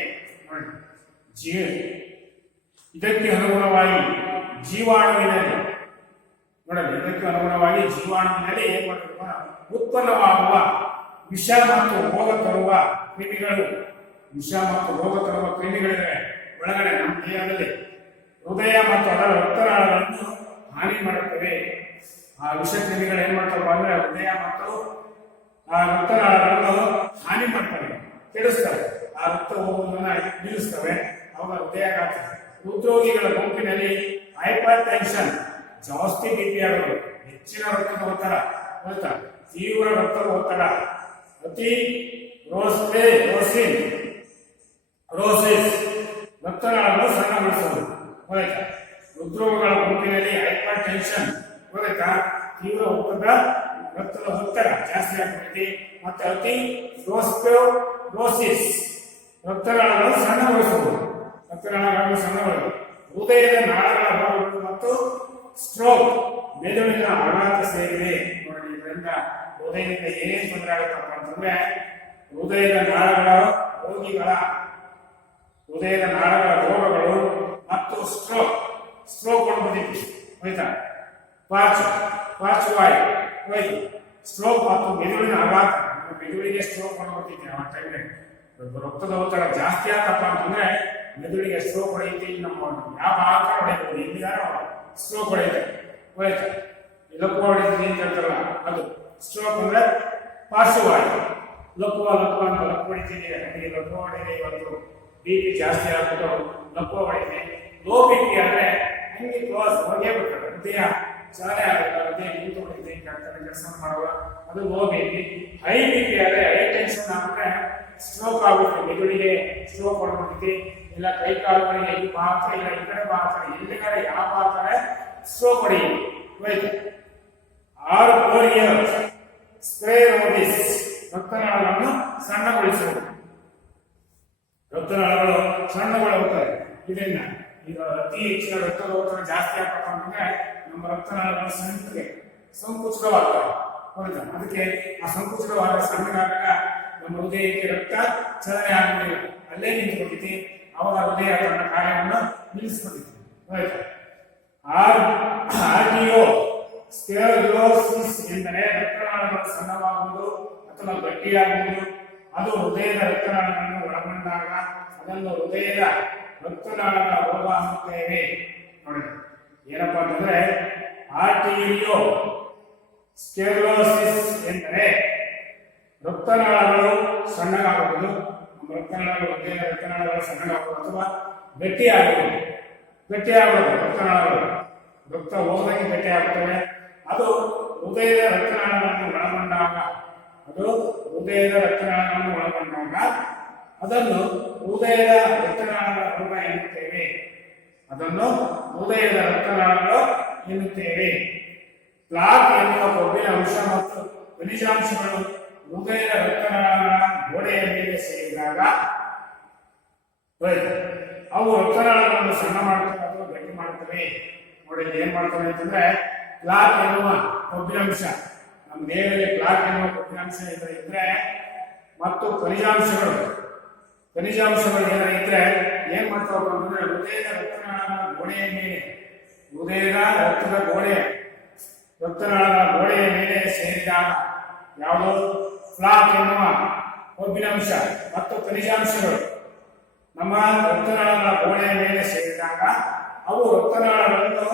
ಇದಕ್ಕೆ ಅನುಗುಣವಾಗಿ ಜೀವಾಣುವಿನಲ್ಲಿ ಏನ್ ಮಾಡಬೇಕು, ಉತ್ಪನ್ನವಾಗುವ ವಿಷ ಮತ್ತು ರೋಗ ತರುವ ಕ್ರಿಮಿಗಳು, ವಿಷ ಮತ್ತು ರೋಗ ತರುವ ಕ್ರಿಮಿಗಳಿವೆ ಒಳಗಡೆ ನಮ್ಮ ದೇಹದಲ್ಲಿ. ಹೃದಯ ಮತ್ತು ಅದರ ರಕ್ತನಾಳಗಳನ್ನು ಹಾನಿ ಮಾಡುತ್ತವೆ. ಆ ವಿಷ ಕ್ರಿಮಿಗಳು ಏನ್ ಮಾಡ್ತವೆ ಅಂದ್ರೆ ಹೃದಯ ಮತ್ತು ಆ ರಕ್ತನಾಳಗಳನ್ನು ಹಾನಿ ಮಾಡ್ತವೆ, ಕೆಡಿಸ್ತವೆ, ಆ ರಕ್ತ ಹೋಗುವುದನ್ನ ನಿಲ್ಲಿಸ್ತವೆ, ಅವಾಗ ಹೃದಯಾಘಾತ. ಹೃದ್ರೋಗಿಗಳ ಗುಂಪಿನಲ್ಲಿ ಹೈಪರ್ ಟೆನ್ಷನ್, ಜಾಸ್ತಿ ಬಿಪಿ ಆಗೋದು, ಹೆಚ್ಚಿನ ರಕ್ತದ ಒತ್ತಡ, ತೀವ್ರ ರಕ್ತದ ಒತ್ತಡ, ಅತಿ ರೋಸಿಸ್, ರಕ್ತನಾಳಗಳು ಸಣ್ಣಗೊಳಿಸುವುದು. ಹೃದ್ರೋಗಗಳ ಗುಂಪಿನಲ್ಲಿ ಹೈಪರ್ ಟೆನ್ಷನ್, ತೀವ್ರ ರಕ್ತದ ಒತ್ತಡ ಜಾಸ್ತಿ ಆಗ್ತೈತಿ, ಮತ್ತೆ ಅತಿ ರೋಸಿಸ್, ರಕ್ತನಾಳಗಳು ಸಣ್ಣಗೊಳಿಸುವುದು. ಹೃದಯದ ನಾಳಗಳ ರೋಗಗಳು ಮತ್ತು ಸ್ಟ್ರೋಕ್, ಮೆದುಳಿನ ಆಘಾತ ಸೇರಿದೆ. ನೋಡಿ, ಇದರಿಂದ ಹೃದಯದಿಂದ ಏನೇನು ತೊಂದರೆ ಆಗುತ್ತಪ್ಪ ಅಂತಂದ್ರೆ ಹೃದಯದ ನಾಳಗಳ ರೋಗಗಳು ಮತ್ತು ಸ್ಟ್ರೋಕ್ ಬಂದಿತ್ತು, ಹೋಯ್ತಾ, ಪಾರ್ಶ್ವವಾಯು ಹೋಯ್ತು, ಸ್ಟ್ರೋಕ್ ಮತ್ತು ಮೆದುಳಿನ ಆಘಾತ. ಮೆದುಳಿಗೆ ಸ್ಟ್ರೋಕ್ ಬಂದ್ಬಿಟ್ಟಿದ್ದೆ ಆ ಟೈಮ್ಗೆ. ರಕ್ತದ ಒತ್ತಡ ಜಾಸ್ತಿ ಆತಪ್ಪ ಅಂತಂದ್ರೆ ಮೆದುಳಿಗೆ ಸ್ಟ್ರೋಕ್ ಹೊಡೆಯುತ್ತೆ. ನಮ್ಮ ಯಾವ ಆಕಾರ ಹೊಡೆಯಬಹುದು, ಎಲ್ಲಿಗಾರ ಸ್ಟ್ರೋಕ್ ಹೊಡೆಯುತ್ತೆ, ಹೋಯ್ತು. ಲಕ್ವ ಹೊಡಿತೀನಿ ಅಂತ ಹೇಳ್ತಾರಲ್ಲ, ಅದು ಸ್ಟ್ರೋಕ್ ಅಂದ್ರೆ ಪಾರ್ಶ್ವವಾಯು. ಲಕ್ವ ಅಂತ ಲಕ್ವ ಹೊಡಿತೀನಿ, ನನಗೆ ಲಕ್ವ ಹೊಡೆಯಿದೆ, ಇವತ್ತು BP ಜಾಸ್ತಿ ಆಗ್ಬಿಟ್ಟು ಲಕ್ವ ಹೊಡಿತೀನಿ. ಲೋ BP ಅಂದ್ರೆ ಹಂಗೆ ಕ್ಲೋಸ್ ಹೋಗೇ ಬಿಡ್ತಾರೆ, ಹೃದಯ ಚಲನೆ ಆಗುತ್ತೆ, ಹೃದಯ ನಿಂತು ಹೊಡಿತೀನಿ ಕೆಲಸ ಮಾಡುವ, ಅದು ಲೋ BP. ಹೈ BP ಆದ್ರೆ ಹೈ ಟೆನ್ಷನ್ ಆಗ್ಬಿಟ್ರೆ ಸ್ಟ್ರೋಕ್ ಆಗುತ್ತೆ, ಮೆದುಳಿಗೆ ಸ್ಟ್ರೋಕ್ ಹೊಡ್ಬಿಡ್ತೈತಿ. ಇಲ್ಲ ಕೈ ಕಾಲುಗಳಿಗೆ ಈ ಭಾಗ, ಇಲ್ಲ ಈ ಕಡೆ ಭಾಗ, ಎಲ್ಲಿಗಾರೆ ಯಾವ ಭಾಗ ಸ್ಟ್ರೋಕ್ ಹೊಡೆಯುತ್ತೆ. ಸ್ಕ್ಲೆರೋಸಿಸ್, ರಕ್ತನಾಳಗಳನ್ನು ಸಣ್ಣಗೊಳಿಸುವುದು. ರಕ್ತನಾಳಗಳು ಸಣ್ಣಗೊಳ್ಳುತ್ತವೆ. ಇದನ್ನ ಈಗ ಅತಿ ಹೆಚ್ಚಿನ ರಕ್ತದ ಒತ್ತಡ ಜಾಸ್ತಿ ಆಗ್ತಪ್ಪ ಅಂತಂದ್ರೆ ನಮ್ಮ ರಕ್ತನಾಳಗಳು ಸಂಕುಚಿತವಾಗ್ತವೆ. ಅದಕ್ಕೆ ಆ ಸಂಕುಚಿತವಾದ ಸಣ್ಣಗಾದಾಗ ನಮ್ಮ ಹೃದಯಕ್ಕೆ ರಕ್ತ ಚಲನೆ ಆಗುವುದಿಲ್ಲ, ಅಲ್ಲೇ ನಿಂತುಕೊಂಡಿತಿ. ಅವಾಗ ಹೃದಯ ತನ್ನ ಕಾರ್ಯವನ್ನು ನಿಲ್ಲಿಸ್ಕೊಂಡಿತಿ. ಆರ್ಟಿಯೋಸ್ಕ್ಲೆರೋಸಿಸ್ ಎಂದರೆ ರಕ್ತನಾಳಗಳು ಸಣ್ಣವಾಗುವುದು ಅಥವಾ ಗಟ್ಟಿಯಾಗುವುದು. ಅದು ಹೃದಯದ ರಕ್ತನಾಳಗಳನ್ನು ಒಳಗೊಂಡಾಗ ಅದನ್ನು ಹೃದಯದ ರಕ್ತನಾಳಗಳ ರೋಗ ಅನ್ನುತ್ತೇವೆ. ನೋಡಿ, ಏನಪ್ಪಾ ಅಂತಂದ್ರೆ ಆರ್ಟಿರಿಯೋಸ್ಕ್ಲೆರೋಸಿಸ್ ಎಂದರೆ ರಕ್ತನಾಳಗಳು ಸಣ್ಣಗಾಗುವುದು, ನಮ್ಮ ರಕ್ತನಾಳಗಳು ಹೃದಯದ ರಕ್ತನಾಳಗಳು ಸಣ್ಣಗಾಗುವುದು ಅಥವಾ ಗಟ್ಟಿಯಾಗುವುದು. ರಕ್ತನಾಳಗಳು ರಕ್ತ ಹೋಗದಂಗೆ ಗಟ್ಟಿಯಾಗುತ್ತವೆ. ಅದು ಹೃದಯದ ರಕ್ತನಾಳಗಳನ್ನು ಒಳಗೊಂಡಾಗ ಅದನ್ನು ಹೃದಯದ ರಕ್ತನಾಳಗಳ ರೋಗ ಎನ್ನುತ್ತೇವೆ. ಅದನ್ನು ಹೃದಯದ ರಕ್ತನಾಳಗಳು ಎನ್ನುತ್ತೇವೆ. ಪ್ಲಾಕ್ ಎನ್ನುವ ಕೊಬ್ಬಿನ ಅಂಶ ಮತ್ತು ಖನಿಜಾಂಶಗಳು ಹೃದಯದ ರಕ್ತನಾಳಗಳ ಗೋಡೆಯ ಮೇಲೆ ಸೇರಿದಾಗ ಅವು ರಕ್ತನಾಳಗಳನ್ನು ಸಣ್ಣ ಮಾಡುತ್ತವೆ ಅಥವಾ ಗಟ್ಟಿ ಮಾಡುತ್ತವೆ. ನೋಡಿ ಏನ್ ಮಾಡ್ತವೆ ಅಂತಂದ್ರೆ, ಪ್ಲಾಕ್ ಎನ್ನುವ ಕೊಬ್ಬಿನಾಂಶ, ನಮ್ಮ ದೇಹದಲ್ಲಿ ಪ್ಲಾಕ್ ಎನ್ನುವ ಕೊಬ್ಬಿನಾಂಶ ಇದ್ರೆ ಮತ್ತು ಖನಿಜಾಂಶಗಳು ಏನಿದ್ರೆ ಏನ್ ಮಾಡ್ತಾವ ಅಂತಂದ್ರೆ, ಹೃದಯದ ರಕ್ತನಾಳಗಳ ಗೋಡೆಯ ಮೇಲೆ ರಕ್ತನಾಳಗಳ ಗೋಡೆಯ ಮೇಲೆ ಸೇರಿದಾಗ ಯಾವುದು ಪ್ಲಾಕ್ ಎನ್ನುವ ಕೊಬ್ಬಿನಾಂಶ ಮತ್ತು ಖನಿಜಾಂಶಗಳು ನಮ್ಮ ರಕ್ತನಾಳಗಳ ಗೋಡೆಯ ಮೇಲೆ ಸೇರಿದಾಗ ಅವು ರಕ್ತನಾಳಗಳನ್ನು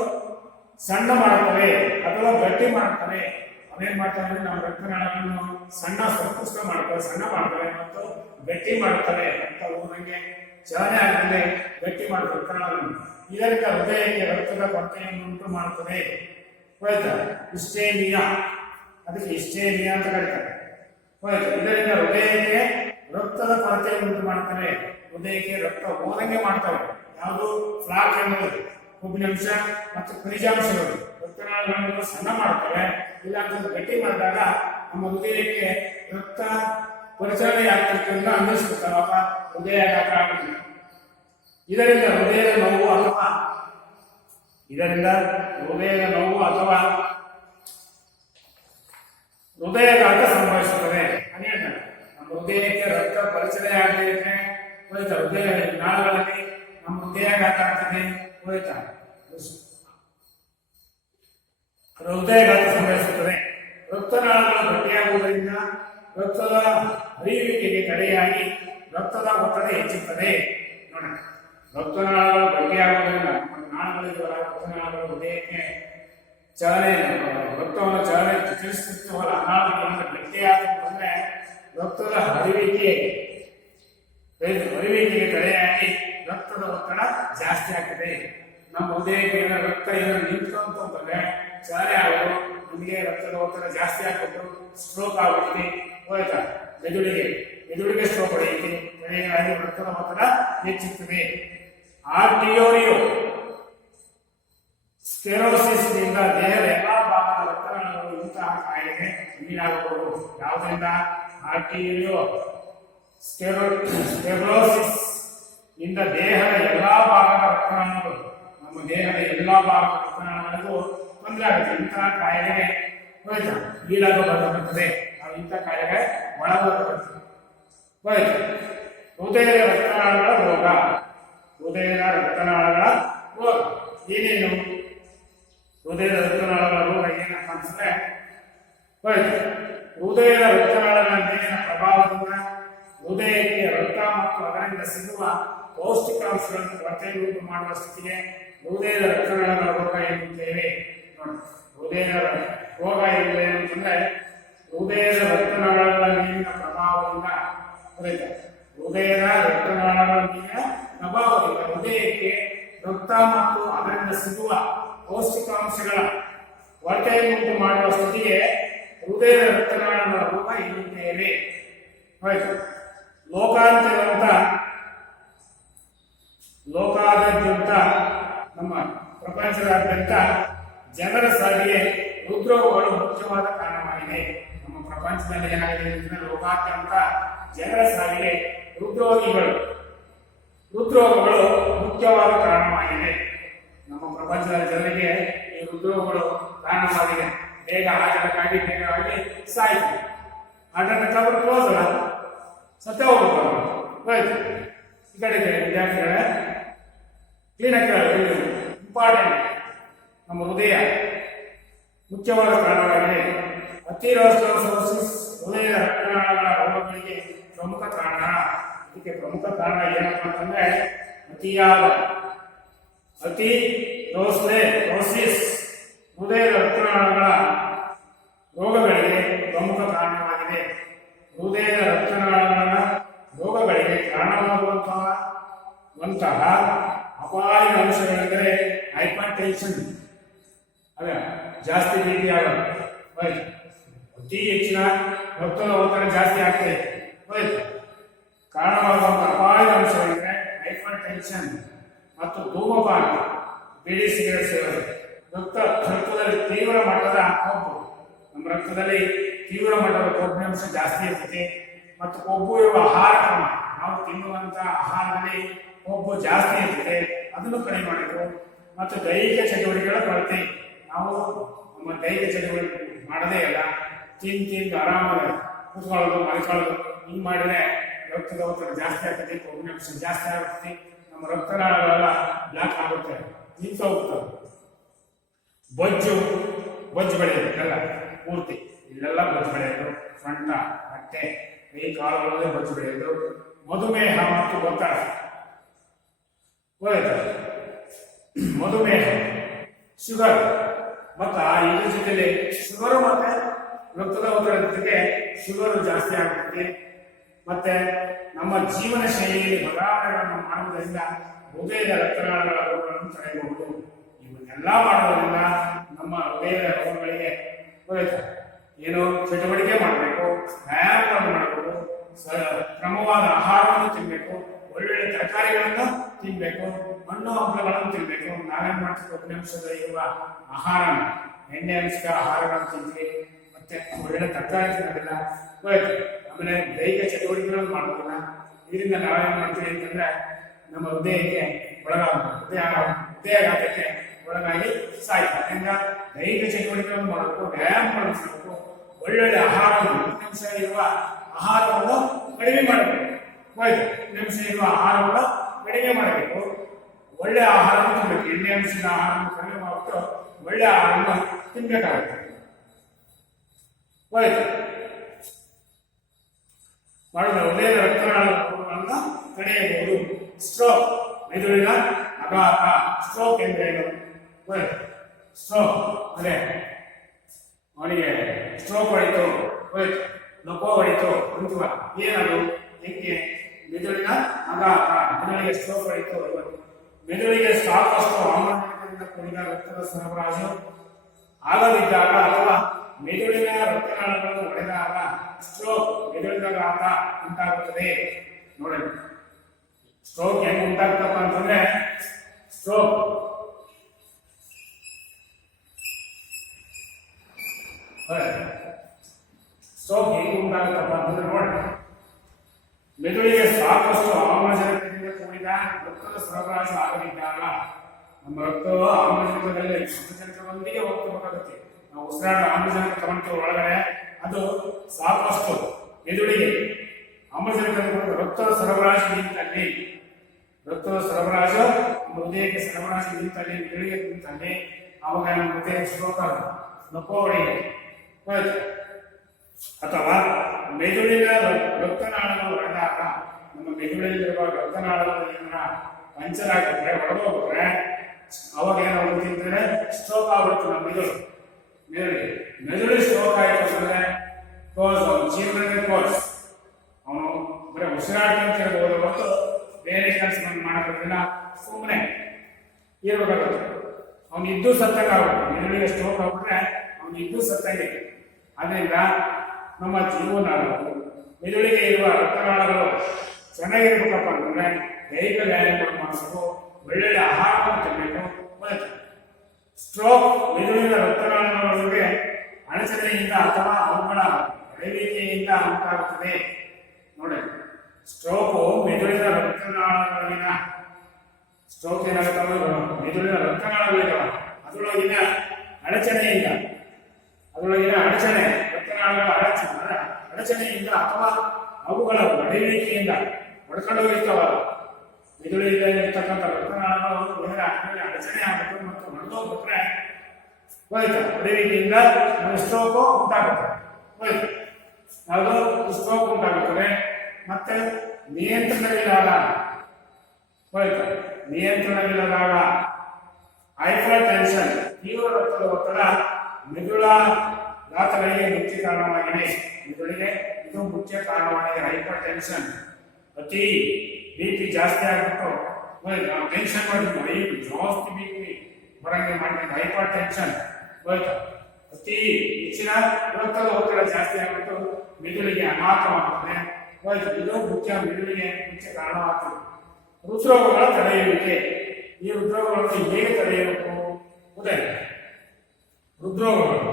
ಸಣ್ಣ ಮಾಡುತ್ತವೆ ಅಥವಾ ಗಟ್ಟಿ ಮಾಡುತ್ತವೆ. ಅವೇನ್ ಮಾಡ್ತವೆ ಅಂದ್ರೆ ನಮ್ಮ ರಕ್ತನಾಳಗಳನ್ನು ಸಣ್ಣ ಮಾಡ್ತವೆ ಮತ್ತು ಗಟ್ಟಿ ಮಾಡುತ್ತವೆ ಅಂತ ಊರಿಗೆ ಚಲನೆ ಆಗದೆ ಗಟ್ಟಿ ಮಾಡುತ್ತೆ ರಕ್ತನಾಳಗಳನ್ನು. ಇದರಿಂದ ಹೃದಯಕ್ಕೆ ರಕ್ತದ ಕೊರತೆಯನ್ನು ಉಂಟು ಮಾಡುತ್ತದೆ. ಇಸ್ಟೇಮಿಯಾ, ಅದಕ್ಕೆ ಇಸ್ಟೇಮಿಯಾ ಅಂತ ಕರೀತಾರೆ. ಇದರಿಂದ ಹೃದಯಕ್ಕೆ ರಕ್ತದ ಕೊರತೆಯನ್ನು ಉಂಟು ಮಾಡ್ತವೆ, ಹೃದಯಕ್ಕೆ ರಕ್ತ ಹೋದಂಗೆ ಮಾಡ್ತವೆ. ಯಾವುದು ಫ್ಲಾಕ್ ಎನ್ನುವುದು ಕೊಬ್ಬಿನಾಂಶ ಮತ್ತು ಖನಿಜಾಂಶಗಳು ರಕ್ತನಾಳಗಳನ್ನು ಸಣ್ಣ ಮಾಡ್ತವೆ. ಇಲ್ಲ ಅಂತ ಗಟ್ಟಿ ಮಾಡಿದಾಗ ನಮ್ಮ ಹೃದಯಕ್ಕೆ ರಕ್ತ ಪರಿಚಲನೆ ಆಗ್ತಕ್ಕಂಥ ಅನ್ನಿಸ್ಬಿಡ್ತಾವ, ಹೃದಯಾಘಾತ ಆಗುತ್ತದೆ. ಇದರಿಂದ ಹೃದಯದ ನೋವು ಅಥವಾ ಹೃದಯಾಘಾತ ಸಂಭವಿಸುತ್ತದೆ. ಹೇಳ್ತಾರೆ, ನಮ್ಮ ಹೃದಯಕ್ಕೆ ರಕ್ತ ಪರಿಚಲನೆ ಆಗದೇ ಇದ್ರೆ ಹೃದಯ ನಾಳಗಳಲ್ಲಿ ನಮ್ಮ ಹೃದಯಾಘಾತ ಆಗ್ತದೆ. ಹೃದಯಾಘಾತ ಸಂಭವಿಸುತ್ತದೆ. ರಕ್ತನಾಳಗಳು ಗಟ್ಟಿಯಾಗುವುದರಿಂದ ರಕ್ತದ ಹರಿಯುವಿಕೆಗೆ ತಡೆಯಾಗಿ ರಕ್ತದ ಒತ್ತಡ ಹೆಚ್ಚುತ್ತದೆ. ನೋಡಿ, ರಕ್ತನಾಳಗಳು ಗಟ್ಟಿಯಾಗುವುದರಿಂದ ರಕ್ತನಾಳಗಳು ಹೃದಯಕ್ಕೆ ರಕ್ತವನ್ನು ಚಲಿಸುತ್ತಿರುವಲ್ಲ, ನಾಳಗಳಿಂದ ಗಟ್ಟಿಯಾಗುತ್ತಂದ್ರೆ ರಕ್ತದ ಹರಿವಿಕೆಗೆ ತಡೆಯಾಗಿ ರಕ್ತದ ಒತ್ತಡ ಜಾಸ್ತಿ ಆಗ್ತದೆ. ನಮ್ಮ ಹೃದಯಕ್ಕೆ ರಕ್ತ ನಿಂತ್ಕೊಂತಂದ್ರೆ ಚಲನೆ ಆಗೋದು, ನಮಗೆ ರಕ್ತದ ಒತ್ತಡ ಜಾಸ್ತಿ ಆಗ್ಬಿಟ್ಟು ಸ್ಟ್ರೋಕ್ ಆಗುತ್ತೆ. ಹೋಯ್ತಾ, ಮೆದುಳಿಗೆ ಸ್ಟ್ರೋಕ್ ಹೊಡೆಯುತ್ತೆ, ತಡೆಯಾಗಿ ರಕ್ತದ ಒತ್ತಡ ಹೆಚ್ಚುತ್ತದೆ. ಆರ್ಟಿಯೋರಿಯೋ ಸ್ಕ್ಲೆರೋಸಿಸ್ ನಿಂದ ದೇಹದ ಎಲ್ಲಾ ಭಾಗದ ರಕ್ತನಾಳಗಳು ಇಂತಹ ಕಾಯಿಲೆಗೆ ಈಡಾಗಬಹುದು. ಯಾವುದರಿಂದ? ಆರ್ಟಿಯೋರಿಯೋ ಸ್ಕ್ಲೆರೋಸಿಸ್ ಇಂದ ದೇಹದ ಎಲ್ಲಾ ಭಾಗದ ರಕ್ತನಾಳಗಳು, ನಮ್ಮ ದೇಹದ ಎಲ್ಲಾ ಭಾಗದ ರಕ್ತನಾಳಗಳಿಗೂ ತೊಂದರೆ ಆಗುತ್ತೆ. ಇಂತಹ ಕಾಯಿಲೆಗೆ ಈಡಾಗಬೇಕಾಗುತ್ತದೆ. ನಾವು ಇಂತಹ ಕಾಯಿಲೆಗೆ ಒಳಗಾಗಬೇಕು. ಹೃದಯದ ರಕ್ತನಾಳಗಳ ರೋಗ ಏನೇನು? ಹೃದಯದ ರಕ್ತನಾಳಗಳ ರೋಗ ಏನಪ್ಪ ಅಂತಂದ್ರೆ, ಹೃದಯದ ರಕ್ತನಾಳಗಳ ಮೇಲಿನ ಪ್ರಭಾವದಿಂದ ಹೃದಯಕ್ಕೆ ರಕ್ತ ಮತ್ತು ಅದರಿಂದ ಸಿಗುವ ಪೌಷ್ಟಿಕಾಂಶಗಳನ್ನು ಕೊರತೆಯುಂಟು ಮಾಡುವ ಸ್ಥಿತಿಗೆ ಹೃದಯದ ರಕ್ತನಾಳಗಳ ರೋಗ ಎನ್ನುತ್ತೇವೆ. ನೋಡಿ, ಹೃದಯದ ರೋಗ ಏನು ಅಂತಂದ್ರೆ, ಹೃದಯದ ರಕ್ತನಾಳಗಳ ಮೇಲಿನ ಪ್ರಭಾವದಿಂದ ಹೃದಯಕ್ಕೆ ರಕ್ತ ಮತ್ತು ಅದರಿಂದ ಸಿಗುವ ಪೌಷ್ಟಿಕಾಂಶಗಳ ಕೊರತೆಯುಂಟು ಮಾಡುವ ಸ್ಥಿತಿಗೆ ಹೃದಯದ ರಕ್ತನಾಳಗಳ ರೋಗ ಎನ್ನುತ್ತೇವೆ. ಲೋಕಾದ್ಯಂತ ನಮ್ಮ ಪ್ರಪಂಚದಾದ್ಯಂತ ಜನರ ಸಾವಿಗೆ ಹೃದ್ರೋಗಗಳು ಮುಖ್ಯವಾದ ಕಾರಣವಾಗಿದೆ. ನಮ್ಮ ಪ್ರಪಂಚದಲ್ಲಿ ಏನಾಗಿದೆ ಅಂದರೆ, ಲೋಕಾದ್ಯಂತ ಜನರ ಸಾವಿಗೆ ಹೃದ್ರೋಗಗಳು ಮುಖ್ಯವಾದ ಕಾರಣವಾಗಿದೆ. ನಮ್ಮ ಪ್ರಪಂಚದ ಜನರಿಗೆ ಈ ಹೃದ್ರೋಗಗಳು ಕಾರಣವಾಗಿದೆ. ಬೇಗ ಹಾರ್ಟ್ ಬೇಗವಾಗಿ ಸಾಯ್ತು. ಹಾರ್ಟ್ ಅಟ್ಯಾಕ್ ಆದ್ರೆ ಕ್ಲೋಸ್ ಅಲ್ಲ, ಸತ್ಯ ಹೋಗ್ಬೇಕು. ಈ ಕಡೆ ವಿದ್ಯಾರ್ಥಿಗಳೇ ಕ್ಲೀನಾಗಿ ಇಂಪಾರ್ಟೆಂಟ್. ನಮ್ಮ ಹೃದಯ ಮುಖ್ಯವಾದ ಕಾರಣವಾಗಿದೆ. ಅಥೀರೋಸ್ಕ್ಲೆರೋಸಿಸ್ ಹೃದಯದ ರಕ್ತನಾಳಗಳ ರೋಗಗಳಿಗೆ ಪ್ರಮುಖ ಕಾರಣ. ಇದಕ್ಕೆ ಪ್ರಮುಖ ಕಾರಣ ಏನಪ್ಪ ಅಂತಂದ್ರೆ, ಅಥೀರೋಸ್ಕ್ಲೆರೋಸಿಸ್ ಹೃದಯದ ರಕ್ತನಾಳಗಳ ರೋಗಗಳಿಗೆ ಪ್ರಮುಖ ಕಾರಣವಾಗಿದೆ. ಹೃದಯದ ರಕ್ತನಾಳಗಳ ರೋಗಗಳಿಗೆ ಕಾರಣವಾಗುವಂತಹ ಅಪಾಯ ಅಂಶಗಳೆಂದರೆ ಹೈಪರ್ ಟೆನ್ಷನ್, ಅದ ಜಾಸ್ತಿ ರೀತಿಯಾಗ ಅತಿ ಹೆಚ್ಚಿನ ರಕ್ತದ ಒತ್ತಡ ಜಾಸ್ತಿ ಆಗ್ತಾ ಇದೆ. ಕಾರಣವಾಗುವಂತಹ ಅಪಾಯದ ಅಂಶಗಳಿವೆ. ಹೈಪರ್ ಟೆನ್ಷನ್ ಮತ್ತು ಧೂಮಪಾನ, ಬೀಡಿ ಸಿಗರೇಟ್ ಸೇವನೆ, ರಕ್ತದಲ್ಲಿ ತೀವ್ರ ಮಟ್ಟದ ಕೊಬ್ಬು. ನಮ್ಮ ರಕ್ತದಲ್ಲಿ ತೀವ್ರ ಮಟ್ಟದ ಕೊಬ್ಬಿನಾಂಶ ಜಾಸ್ತಿ ಇರ್ತದೆ. ಮತ್ತು ಕೊಬ್ಬು ಇರುವ ಆಹಾರ ಕ್ರಮ, ನಾವು ತಿನ್ನುವಂತಹ ಆಹಾರದಲ್ಲಿ ಕೊಬ್ಬು ಜಾಸ್ತಿ ಇರ್ತದೆ, ಅದನ್ನು ಕಡಿಮೆ ಮಾಡಬೇಕು. ಮತ್ತು ದೈಹಿಕ ಚಟುವಟಿಕೆಗಳ ಕೊರತೆ, ನಾವು ನಮ್ಮ ದೈಹಿಕ ಚಟುವಟಿಕೆ ಮಾಡದೇ ಇಲ್ಲ, ತಿಂದು ಆರಾಮಾಗಿ ಕೂತ್ಕೊಳ್ಳೋದು ಮಲ್ಕೊಳ್ಳೋದು ಹಿಂಗೆ ಮಾಡಿದ್ರೆ ರಕ್ತದ ಒತ್ತಡ ಜಾಸ್ತಿ ಆಗ್ತದೆ, ಕೊಬ್ಬಿನಾಂಶ ಜಾಸ್ತಿ ಆಗುತ್ತೆ, ನಮ್ಮ ರಕ್ತನಾಳಗಳೆಲ್ಲ ಬ್ಲಾಕ್ ಆಗುತ್ತೆ, ನಿಂತು ಹೋಗ್ತವೆ. ಬೊಜ್ಜು ಬೆಳೆಯೋದು ಎಲ್ಲ ಪೂರ್ತಿ ಇಲ್ಲೆಲ್ಲ ಬೊಜ್ಜು ಬೆಳೆಯೋದು, ಸೊಂಟ ಹೊಟ್ಟೆ ಕೈ ಕಾಲುಗಳಲ್ಲೇ ಬೊಜ್ಜು ಬೆಳೆಯೋದು. ಮಧುಮೇಹ ಮತ್ತು ಒತ್ತಡ, ಮಧುಮೇಹ, ಶುಗರ್ ಮತ್ತು ಇದ್ರ ಜೊತೆಲಿ ಶುಗರು ಮತ್ತೆ ರಕ್ತದ ಒತ್ತಡದ ಜೊತೆಗೆ ಶುಗರ್ ಜಾಸ್ತಿ ಆಗುತ್ತೆ. ಮತ್ತೆ ನಮ್ಮ ಜೀವನ ಶೈಲಿಯಲ್ಲಿ ಬದಲಾವಣೆಗಳನ್ನು ಮಾಡುವುದರಿಂದ ಹೃದಯದ ರಕ್ತನಾಳಗಳ ರೋಗಗಳನ್ನು ತಡೆಯಬಹುದು. ಇವನ್ನೆಲ್ಲ ಮಾಡೋದ್ರಿಂದ ನಮ್ಮ ಹೃದಯದ ರೋಗಗಳಿಗೆ ಏನು ಚಟುವಟಿಕೆ ಮಾಡಬೇಕು, ವ್ಯಾಯಾಮಗಳನ್ನು ಮಾಡಬೇಕು, ಕ್ರಮವಾದ ಆಹಾರವನ್ನು ತಿನ್ನಬೇಕು, ಒಳ್ಳೊಳ್ಳೆ ತರಕಾರಿಗಳನ್ನು ತಿನ್ನಬೇಕು, ಹಣ್ಣು ಹಂಪಲುಗಳನ್ನು ತಿನ್ನಬೇಕು. ನಾವೇನ್ ಮಾಡ್ತೀವಿ, ಕೊಬ್ಬಿನಾಂಶದ ಇರುವ ಆಹಾರ, ಎಣ್ಣೆ ಅಂಶದ ಆಹಾರಗಳನ್ನು ತಿಂತೀವಿ, ಮತ್ತೆ ಒಳ್ಳೆ ತರಕಾರಿ ತಿನ್ನೋದಿಲ್ಲ, ಆಮೇಲೆ ದೈಹಿಕ ಚಟುವಟಿಕೆಗಳನ್ನು ಮಾಡೋದಿಲ್ಲ. ಇದರಿಂದ ನಾವೇನ್ ಮಾಡ್ತೀವಿ ಅಂತಂದ್ರೆ ನಮ್ಮ ಹೃದಯಕ್ಕೆ ಹೃದಯಾಘಾತಕ್ಕೆ ಒಳಗಾಗಿ ಸಾಯ್ತು. ಅದರಿಂದ ದೈಹಿಕ ಚಟುವಟಿಕೆಗಳನ್ನು ಮಾಡಬೇಕು, ವ್ಯಾಯಾಮ ಮಾಡಬೇಕು, ಒಳ್ಳೊಳ್ಳೆ ಆಹಾರವನ್ನು ಅಂಶ ಇರುವ ಆಹಾರವನ್ನು ಕಡಿಮೆ ಮಾಡಬೇಕು. ಅಂಶ ಇರುವ ಆಹಾರವನ್ನು ಕಡಿಮೆ ಮಾಡಬೇಕು, ಒಳ್ಳೆ ಆಹಾರವನ್ನು ತಿನ್ನಬೇಕು. ಎಣ್ಣೆ ಅಂಶದ ಆಹಾರವನ್ನು ಕಡಿಮೆ ಮಾಡಿಬಿಟ್ಟು ಒಳ್ಳೆ ಆಹಾರವನ್ನು ತಿನ್ಬೇಕಾಗುತ್ತೆ. ಮಾಡಿದ ಹೃದಯದ ರಕ್ತನಾಳಗಳನ್ನು ತಡೆಯಬಹುದು. ಸ್ಟ್ರೋಕ್, ಮೆದುಳಿನ ಆಘಾತ. ಸ್ಟ್ರೋಕ್ ಎಂದರೇನು? ಸ್ಟ್ರೋಕ್ ಅದೇ ಅವನಿಗೆ ಸ್ಟ್ರೋಕ್ ಹೊಡಿತು, ನೊಪ್ಪೋ ಹೊಡಿತು ಅಂತೀವ, ಏನದು? ಹೆಂಗೆ? ಮೆದುಳಿನ ಆಘಾತ, ಮೆದುಳಿಗೆ ಸ್ಟ್ರೋಕ್ ಹೊಡಿತು. ಮೆದುಳಿಗೆ ಸಾಕಷ್ಟು ಆಮ್ಲಜನಕದಿಂದ ಕೂಡಿದ ರಕ್ತದ ಸರಬರಾಜು ಆಗದಿದ್ದಾಗ ಅಥವಾ ಮೆದುಳಿನ ರಕ್ತನಾಳಗಳನ್ನು ಒಡೆದಾಗ ಸ್ಟ್ರೋಕ್, ಮೆದುಳಿನಾಘಾತ ಉಂಟಾಗುತ್ತದೆ. ನೋಡಿ, ಸ್ಟ್ರೋಕ್ ಹೆಂಗ್ ಉಂಟಾಗ್ತಪ್ಪ ಅಂತಂದ್ರೆ, ಸ್ಟ್ರೋಕ್ ಹೆಂಗ್ ಉಂಟಾಗುತ್ತಪ್ಪ ಅಂತಂದ್ರೆ ನೋಡಿ, ಮೆದುಳಿಗೆ ಸಾಕಷ್ಟು ಆಮ್ಲಜನಕದಿಂದ ಕೂಡಿದ ರಕ್ತದ ಸರಬರಾಜು ಆಗದಿದ್ದಾಗ, ನಮ್ಮ ರಕ್ತವು ಆಮ್ಲಜನಕದೊಂದಿಗೆ ಹೋಗ್ತಿರ್ಬೇಕಾಗುತ್ತೆ. ನಾವು ಉಸಿರಾಡ ಆಮ್ಲಜನಕ ತಗೊಂಡು ಒಳಗಡೆ ಅದು ಸಾಕಷ್ಟು ಮೆದುಳಿಗೆ ಆಮ್ಲಜನಕ ರಕ್ತದ ಸರಬರಾಜು ನಿಂತಲ್ಲಿ, ರಕ್ತದ ಸರಬರಾಜು ಹೃದಯಕ್ಕೆ ಸರಬರಾಜು ನಿಂತಲ್ಲಿ, ಮೆದುಳಿಗೆ ನಿಂತಲ್ಲಿ, ಅವಾಗ ನಮ್ಮ ಹೃದಯ ಸ್ಟ್ರೋಕ್ ನೊಪ್ಪೋ ಹೊಡೆಯುತ್ತೆ. ಅಥವಾ ಮೆದುಳಿನ ರಕ್ತನಾಳಗಳು ಒಡೆದಾಗ, ನಮ್ಮ ಮೆದುಳಿನಲ್ಲಿರುವ ರಕ್ತನಾಳಗಳು ಏನಾರ ಪಂಚರ್ ಆಗಿದ್ರೆ, ಹೊಡೆದೋಗ್ಬಿಟ್ರೆ ಅವಾಗ ಏನಾಗುತ್ತೆ ಅಂತಂದ್ರೆ ಸ್ಟ್ರೋಕ್ ಆಗ್ಬಿಡುತ್ತೆ. ನಮ್ಮ ಮೆದುಳು ಸ್ಟ್ರೋಕ್ ಆಯ್ತು ಅಂತಂದ್ರೆ ಜೀವನದ ಕೋರ್ಸ್, ಅವನು ಬರೀ ಉಸಿರಾಟ ಅಂತ ಹೇಳ್ಬೋದು ಹೊರತು ಬೇರೆ ಕೆಲಸವನ್ನು ಮಾಡೋದ್ರಿಂದ ಸುಮ್ಮನೆ ಇರಬೇಕಾಗುತ್ತೆ. ಅವನು ಇದ್ದು ಸತ್ತಂಗಾಗುತ್ತೆ. ಮೆದುಳಿಗೆ ಸ್ಟ್ರೋಕ್ ಆಗ್ಬಿಟ್ರೆ ಅವನು ಇದ್ದು ಸತ್ತಂಗೆ. ಅದರಿಂದ ನಮ್ಮ ಜೀವನ ಮೆದುಳಿಗೆ ಇರುವ ರಕ್ತನಾಳಗಳು ಚೆನ್ನಾಗಿರ್ಬೇಕಪ್ಪ ಅಂತಂದ್ರೆ ದೈಹಿಕ ವ್ಯಾಯಾಮಗಳನ್ನು ಮಾಡಬೇಕು, ಒಳ್ಳೊಳ್ಳೆ ಆಹಾರವನ್ನು ತಿನ್ನಬೇಕು. ಸ್ಟ್ರೋಕ್ ಮೆದುಳಿನ ರಕ್ತನಾಳಗಳಿಗೆ ಅಡಚಣೆಯಿಂದ ಅಥವಾ ಅವುಗಳ ಅಡವಿಕೆಯಿಂದ ಉಂಟಾಗುತ್ತದೆ. ನೋಡಿ, ಸ್ಟ್ರೋಕು ಮೆದುಳಿನ ರಕ್ತನಾಳಗಳಲ್ಲಿನ ಸ್ಟ್ರೋಕ್ ಏನಾಗುತ್ತವೆ, ಮೆದುಳಿನ ರಕ್ತನಾಳಗಳಿದಾವ, ಅದರೊಳಗಿನ ಅಡಚಣೆಯಿಂದ, ರಕ್ತನಾಳಗಳ ಅಡಚಣೆಯಿಂದ ಅಥವಾ ಅವುಗಳ ಒಡೆಯುವಿಕೆಯಿಂದ ಒಡ್ಕೊಂಡು ಹೋಗಿರ್ತಾವಲ್ಲ, ಮೆದುಳಿಂದ ಇರ್ತಕ್ಕಂಥ ರಕ್ತನಾಳಗಳು ಅಡಚಣೆ ಆಗಬೇಕು ಮತ್ತು ಹೊಡೆದೋಗ್ಬಿಟ್ರೆ ಒಡೆಯುವಿಕೆಯಿಂದ ಸ್ಟ್ರೋಕ್ ಉಂಟಾಗುತ್ತದೆ. ಸ್ಟ್ರೋಕ್ ಉಂಟಾಗುತ್ತದೆ. ಮತ್ತೆ ನಿಯಂತ್ರಣವಿಲ್ಲದಾಗ ಹೈಪರ್ ಟೆನ್ಷನ್, ತೀವ್ರ ರಕ್ತದ ಒತ್ತಡ ಮೆದುಳಾಘಾತಗಳಿಗೆ ಮುಖ್ಯ ಕಾರಣವಾಗಿದೆ. ಮೆದುಳಿಗೆ ಇದು ಮುಖ್ಯ ಕಾರಣವಾಗಿದೆ. ಹೈಪರ್ ಟೆನ್ಷನ್, ಅತಿ ಬಿಪಿ ಜಾಸ್ತಿ ಆಗ್ಬಿಟ್ಟು ಟೆನ್ಷನ್ ಮಾಡಿ ಜಾಸ್ತಿ ಬಿಪಿ ಬರಂಗೆ ಮಾಡಿದ್ರೆ ಹೈಪರ್ ಟೆನ್ಷನ್ ಅತಿ ಹೆಚ್ಚಿನ ರಕ್ತದ ಒತ್ತಡ ಜಾಸ್ತಿ ಆಗ್ಬಿಟ್ಟು ಮೆದುಳಿಗೆ ಆಘಾತವಾಗುತ್ತದೆ. ಇದು ಮುಖ್ಯ ಮೆದುಳಿಗೆ ಮುಖ್ಯ ಕಾರಣವಾಗ್ತದೆ. ಹೃದ್ರೋಗಗಳ ತಡೆಯುವಿಕೆ. ಈ ಹೃದ್ರೋಗಗಳನ್ನು ಹೇಗೆ ತಡೆಯಬೇಕು? ಉದಾಹರಣೆ ಹೃದ್ರೋಗಗಳು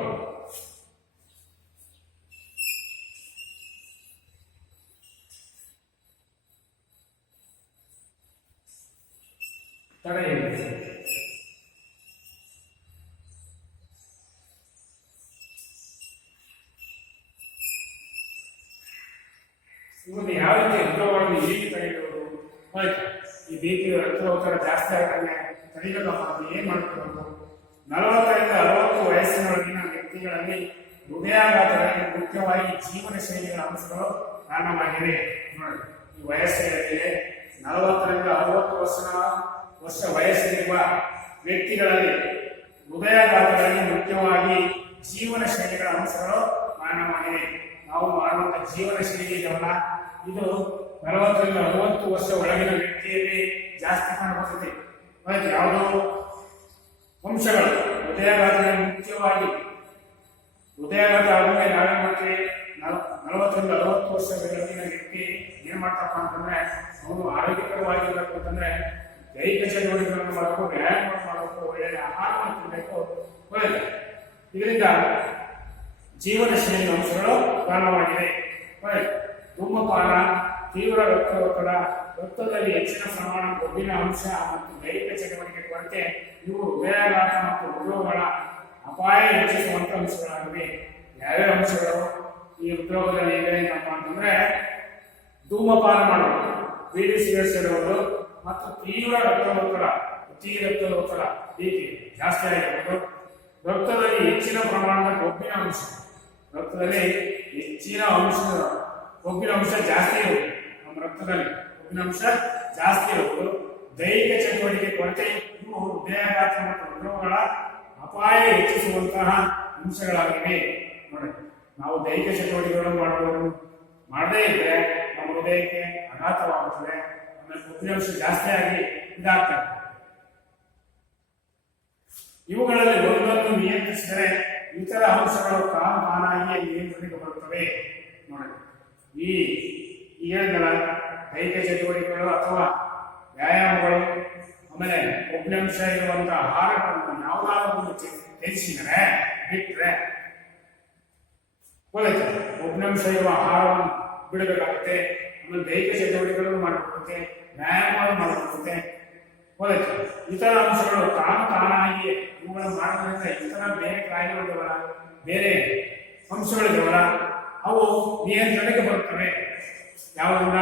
ತಡೆಯುವಿಕೆ. ಇವನ್ನು ಯಾವ ರೀತಿ ಹೃದ್ರೋಗಗಳನ್ನು ಹೇಗೆ ತಡೆಯುವುದು? ಈ BP ರಕ್ತದೊತ್ತಡ ಜಾಸ್ತಿ ಆದಂಗೆ ತಡೆಯಬೇಕಪ್ಪ ಅಂದ್ರೆ ಏನ್ ಮಾಡ್ಕೋಬೇಕು? 40ರಿಂದ 60 ವಯಸ್ಸಿನೊಳಗಿನ ವ್ಯಕ್ತಿಗಳಲ್ಲಿ ಹೃದಯಾಘಾತಗಳಿಗೆ ಮುಖ್ಯವಾಗಿ ಜೀವನ ಶೈಲಿಗಳ ಅಂಶಗಳು ಕಾರಣವಾಗಿವೆ. ನೋಡಿ, ಈ ವಯಸ್ಸಿನಲ್ಲಿ 40ರಿಂದ 60 ವರ್ಷ ವಯಸ್ಸಿರುವ ವ್ಯಕ್ತಿಗಳಲ್ಲಿ ಹೃದಯಾಘಾತಗಳಿಗೆ ಮುಖ್ಯವಾಗಿ ಜೀವನ ಶೈಲಿಗಳ ಅಂಶಗಳು ಕಾರಣವಾಗಿವೆ. ನಾವು ಮಾಡುವಂತಹ ಜೀವನ ಶೈಲಿ ಇದೆಯಲ್ಲ, ಇದು 40ರಿಂದ 60 ವರ್ಷ ಒಳಗಿನ ವ್ಯಕ್ತಿಯಲ್ಲಿ ಜಾಸ್ತಿ ಕಾಣಬರ್ತದೆ. ಯಾವುದೋ ಅಂಶಗಳು ಹೃದಯಾಘಾತದಲ್ಲಿ ಮುಖ್ಯವಾಗಿ ಹೃದಯಾಘಾತ ಆದ್ಮೇಲೆ ನಾವೇನ್ ಮಾಡ್ತೀವಿ? 40ರಿಂದ 60 ವರ್ಷ ಒಳಗಿನ ವ್ಯಕ್ತಿ ಏನ್ ಮಾಡ್ತಪ್ಪ ಅಂತಂದ್ರೆ, ಅವನು ಆರೋಗ್ಯಕರವಾಗಿರ್ಬೇಕು ಅಂತಂದ್ರೆ ದೈಹಿಕ ಚಟುವಟಿಕೆಗಳನ್ನು ಮಾಡಬೇಕು, ವ್ಯಾಯಾಮ ಮಾಡಬೇಕು, ಒಳ್ಳೆಯ ಆಹಾರವನ್ನು ತಿನ್ನಬೇಕು. ಒಳ್ಳೆಯದು. ಇದರಿಂದ ಜೀವನ ಶೈಲಿ ಅಂಶಗಳು ಕಾರಣವಾಗಿವೆ. ಧೂಮಪಾನ, ತೀವ್ರ ರಕ್ತದೊತ್ತಡ, ರಕ್ತದಲ್ಲಿ ಹೆಚ್ಚಿನ ಪ್ರಮಾಣ ಕೊಬ್ಬಿನ ಅಂಶ ಮತ್ತು ದೈಹಿಕ ಚಟುವಟಿಕೆ ಕೊರತೆ ಇವು ಹೃದಯಾಘಾತ ಮತ್ತು ಹೃದ್ರೋಗಗಳ ಅಪಾಯ ಹೆಚ್ಚಿಸುವಂತ ಅಂಶಗಳಾಗಿವೆ. ಯಾವ್ಯಾವ ಅಂಶಗಳು ಈ ಹೃದ್ರೋಗದಲ್ಲಿ ಇವೆ ಏನಪ್ಪ ಅಂತಂದ್ರೆ, ಧೂಮಪಾನ ಮಾಡುವುದು, ಬೀಡಿ ಸಿಗರೇಟ್ ಸೇರುವುದು ಮತ್ತು ತೀವ್ರ ರಕ್ತದೊತ್ತಡ, ಅತಿ ರಕ್ತದೊತ್ತಡ BP ಜಾಸ್ತಿ ಆಗಿರುವುದು, ರಕ್ತದಲ್ಲಿ ಹೆಚ್ಚಿನ ಪ್ರಮಾಣದ ಕೊಬ್ಬಿನ ಅಂಶ, ರಕ್ತದಲ್ಲಿ ಹೆಚ್ಚಿನ ಕೊಬ್ಬಿನ ಅಂಶ ಜಾಸ್ತಿ ಇರುವುದು, ನಮ್ಮ ರಕ್ತದಲ್ಲಿ ಕೊಬ್ಬಿನ ಅಂಶ ಜಾಸ್ತಿ ಇರುವುದು, ದೈಹಿಕ ಚಟುವಟಿಕೆ ಕೊರತೆ ಇವು ಹೃದಯಾಘಾತ ಮತ್ತು ಹೃದ್ರೋಗಗಳ ಅಪಾಯ ಹೆಚ್ಚಿಸುವಂತಹ ಅಂಶಗಳಾಗಿವೆ. ನೋಡಿ, ನಾವು ದೈಹಿಕ ಚಟುವಟಿಕೆಗಳನ್ನು ಮಾಡದೇ ಇದ್ರೆ ನಮ್ಮ ಹೃದಯಕ್ಕೆ ಆಘಾತವಾಗುತ್ತದೆ, ಆಮೇಲೆ ಕೊಬ್ಬಿನ ಅಂಶ ಜಾಸ್ತಿ ಆಗಿ ಇದಾಗ್ತದೆ. ಇವುಗಳಲ್ಲಿ ಒಂದನ್ನು ನಿಯಂತ್ರಿಸಿದರೆ ಇತರ ಅಂಶಗಳು ತಾನಾಗಿಯೇ ನಿಯಂತ್ರಣಕ್ಕೆ ಬರುತ್ತವೆ. ನೋಡಿ, ಈ ಹೇಳಿದಲ್ಲ, ದೈಹಿಕ ಚಟುವಟಿಕೆಗಳು ಅಥವಾ ವ್ಯಾಯಾಮಗಳು, ಆಮೇಲೆ ಕೊಬ್ಬಿನಾಂಶ ಇರುವಂತಹ ಆಹಾರಗಳನ್ನು ಯಾವುದಾದ್ರೂ ಒಂದು ತ್ಯಜಿಸಿದರೆ ಬಿಟ್ಟರೆ ಹೋಗುತ್ತೆ. ಕೊಬ್ಬಿನಾಂಶ ಇರುವ ಆಹಾರವನ್ನು ಬಿಡಬೇಕಾಗುತ್ತೆ, ಆಮೇಲೆ ದೈಹಿಕ ಚಟುವಟಿಕೆಗಳನ್ನು ಮಾಡಬೇಕಾಗುತ್ತೆ, ವ್ಯಾಯಾಮ ಮಾಡಬೇಕಾಗುತ್ತೆ. ಹೋಗುತ್ತೆ. ಇತರ ಅಂಶಗಳು ತಾನಾಗಿ ಇವುಗಳನ್ನು ಮಾಡೋದ್ರಿಂದ ಇತರ ಬೇರೆ ಕಾಯಿಲೆಗಳಿವಲ್ಲ, ಬೇರೆ ಅಂಶಗಳಿವಲ್ಲ, ಅವು ನಿಯಂತ್ರಣಕ್ಕೆ ಬರುತ್ತವೆ. ಯಾವುದರಿಂದ?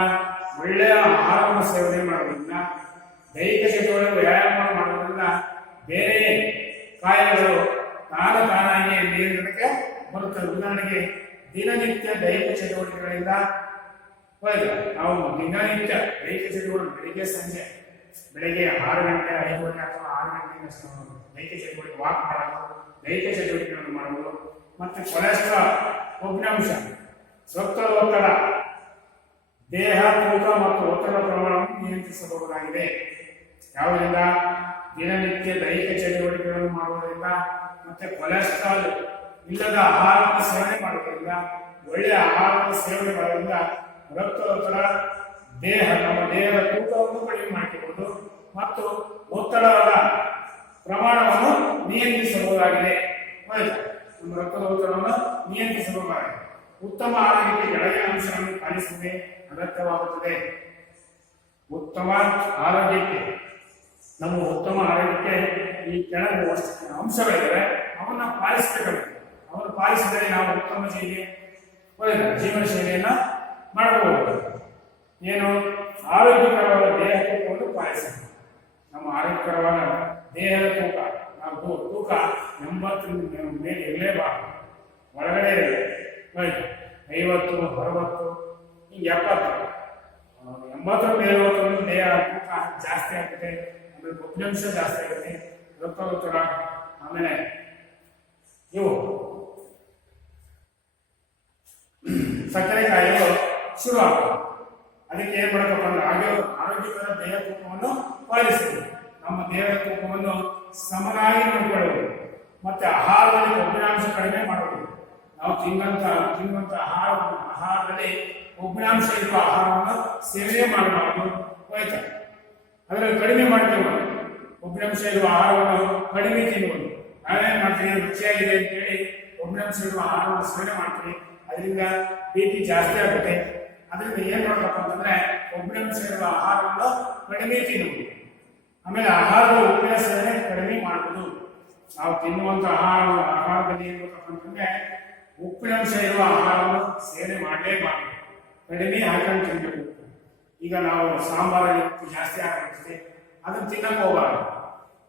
ಒಳ್ಳೆಯ ಆಹಾರವನ್ನು ಸೇವನೆ ಮಾಡೋದ್ರಿಂದ, ದೈಹಿಕ ಚಟುವಟಿಕೆ ವ್ಯಾಯಾಮ ಮಾಡೋದ್ರಿಂದ ಬೇರೆ ಕಾಯಿಲೆಗಳು ತಾನಾಗಿ ನಿಯಂತ್ರಣಕ್ಕೆ ಬರುತ್ತವೆ. ಉದಾಹರಣೆಗೆ, ದಿನನಿತ್ಯ ದೈಹಿಕ ಚಟುವಟಿಕೆಗಳಿಂದ ನಾವು ದಿನನಿತ್ಯ ದೈಹಿಕ ಚಟುವಟಿಕೆ ಬೆಳಿಗ್ಗೆ ಸಂಜೆ, ಬೆಳಿಗ್ಗೆ 6 ಗಂಟೆ 5 ಗಂಟೆ ಅಥವಾ 6 ಗಂಟೆಯಿಂದ ದೈಹಿಕ ಚಟುವಟಿಕೆ ವಾಕ್ ಮಾಡೋದು, ದೈಹಿಕ ಚಟುವಟಿಕೆಗಳನ್ನು ಮಾಡುವುದು, ಮತ್ತು ಕೊಲೆಸ್ಟ್ರಾಲ್, ಕೊಬ್ಬಿನಾಂಶ, ರಕ್ತದ ಒತ್ತಡ, ದೇಹ ತೂಕ ಮತ್ತು ಒತ್ತಡ ಪ್ರಮಾಣವನ್ನು ನಿಯಂತ್ರಿಸಬಹುದಾಗಿದೆ. ಯಾವುದರಿಂದ? ದಿನನಿತ್ಯ ದೈಹಿಕ ಚಟುವಟಿಕೆಗಳನ್ನು ಮಾಡುವುದರಿಂದ ಮತ್ತೆ ಕೊಲೆಸ್ಟ್ರಾಲ್ ಇಲ್ಲದ ಆಹಾರವನ್ನು ಸೇವನೆ ಮಾಡುವುದರಿಂದ, ಒಳ್ಳೆಯ ಆಹಾರವನ್ನು ಸೇವನೆ ಮಾಡುವುದರಿಂದ ರಕ್ತದೊತ್ತಡ, ನಮ್ಮ ದೇಹದ ತೂಕವನ್ನು ಕಡಿಮೆ ಮಾಡಿಕೊಳ್ಳುವುದು ಮತ್ತು ಒತ್ತಡದ ಪ್ರಮಾಣವನ್ನು ನಿಯಂತ್ರಿಸಬಹುದಾಗಿದೆ. ನಮ್ಮ ರಕ್ತದ ಒತ್ತಡವನ್ನು ನಿಯಂತ್ರಿಸಬಹುದಾಗಿದೆ. ಉತ್ತಮ ಆರೋಗ್ಯಕ್ಕೆ ಕೆಳಗಿನ ಅಂಶಗಳನ್ನು ಪಾಲಿಸುವುದೇ ಅಗತ್ಯವಾಗುತ್ತದೆ. ಉತ್ತಮ ಆರೋಗ್ಯಕ್ಕೆ ಈ ಕೆಳಗೆ ಅಂಶಗಳಿವೆ, ಅವನ್ನ ಪಾಲಿಸಬೇಕಾಗುತ್ತೆ. ಅವನ್ನು ಪಾಲಿಸಿದರೆ ನಾವು ಉತ್ತಮ ಜೀವನ ಶೈಲಿಯನ್ನ ಮಾಡಬಹುದು. ಏನು? ಆರೋಗ್ಯಕರವಾದ ದೇಹ ತೂಕವನ್ನು ಪಾಲಿಸಬೇಕು. ನಮ್ಮ ಆರೋಗ್ಯಕರವಾದ ದೇಹದ ತೂಕ, ನಾವು ತೂಕ 80 ಮೇಲೆ ಇರಲೇಬಾರದು, ಒಳಗಡೆ ಇರಲಿ. 50, 60, ಹಿಂಗೆ 70, 80 ಮೇಲೆ ದೇಹ ತೂಕ ಜಾಸ್ತಿ ಆಗುತ್ತೆ. ಆಮೇಲೆ ಕೊಬ್ಬಿನಾಂಶ ಜಾಸ್ತಿ ಆಗುತ್ತೆ, ರಕ್ತದೊತ್ತಡ, ಆಮೇಲೆ ಇವು ಸಕ್ಕರೆ ಕಾಯಿಲೆಗಳು ಶುರು ಆಗ್ತವೆ. ಅದಕ್ಕೆ ಏನ್ ಮಾಡಬೇಕಪ್ಪ ಅಂದ್ರೆ ಆರೋಗ್ಯಕರ ದೇಹ ತೂಕವನ್ನು ಪಾಲಿಸಬೇಕು. ನಮ್ಮ ದೇಹದ ತೂಕವನ್ನು ಸಮನಾಗಿ ನೋಡಿಕೊಳ್ಳುವುದು, ಮತ್ತೆ ಆಹಾರದಲ್ಲಿ ಕೊಬ್ಬಿನಾಂಶ ಕಡಿಮೆ ಮಾಡುವುದು, ನಾವು ತಿನ್ನುವಂತ ಆಹಾರದಲ್ಲಿ ಉಪ್ಪಿನಾಂಶ ಇರುವ ಆಹಾರವನ್ನು ಸೇವನೆ ಮಾಡಬಾರದು. ಹೋಯ್ತಾ ಅದರಲ್ಲಿ ಕಡಿಮೆ ಮಾಡ್ತೀವಿ. ಉಪ್ಪಿನಾಂಶ ಇರುವ ಆಹಾರವನ್ನು ಕಡಿಮೆ ತಿನ್ನುವುದು. ನಾವೇನ್ ಮಾಡ್ತೀವಿ, ರುಚಿಯಾಗಿದೆ ಅಂತೇಳಿ ಉಪ್ಪಿನಾಂಶ ಇರುವ ಆಹಾರವನ್ನು ಸೇವನೆ ಮಾಡ್ತೀವಿ. ಅದರಿಂದ BP ಜಾಸ್ತಿ ಆಗುತ್ತೆ. ಅದರಿಂದ ಏನ್ ಮಾಡ್ಬೇಕಪ್ಪ ಅಂತಂದ್ರೆ ಉಪ್ಪಿನಾಂಶ ಇರುವ ಆಹಾರವನ್ನು ಕಡಿಮೆ ತಿನ್ನುವುದು. ಆಮೇಲೆ ಆಹಾರದ ಉಪ್ಪಿನ ಸೇವನೆ ಕಡಿಮೆ ಮಾಡುವುದು. ನಾವು ತಿನ್ನುವಂತ ಆಹಾರದಲ್ಲಿ ಏನ್ ಬೇಕಪ್ಪ ಅಂತಂದ್ರೆ ಉಪ್ಪಿನಾಂಶ ಇರುವ ಆಹಾರವನ್ನು ಸೇವನೆ ಮಾಡಲೇಬಾರದು. ಕಡಿಮೆ ಹಾಕೊಂಡು ತಿನ್ಬೇಕು. ಈಗ ನಾವು ಸಾಂಬಾರಲ್ಲಿ ಉಪ್ಪು ಜಾಸ್ತಿ ಹಾಕಿರ್ತೀವಿ, ಅದನ್ನ ತಿನ್ನಕ್ ಹೋಗಬಾರ್ದು.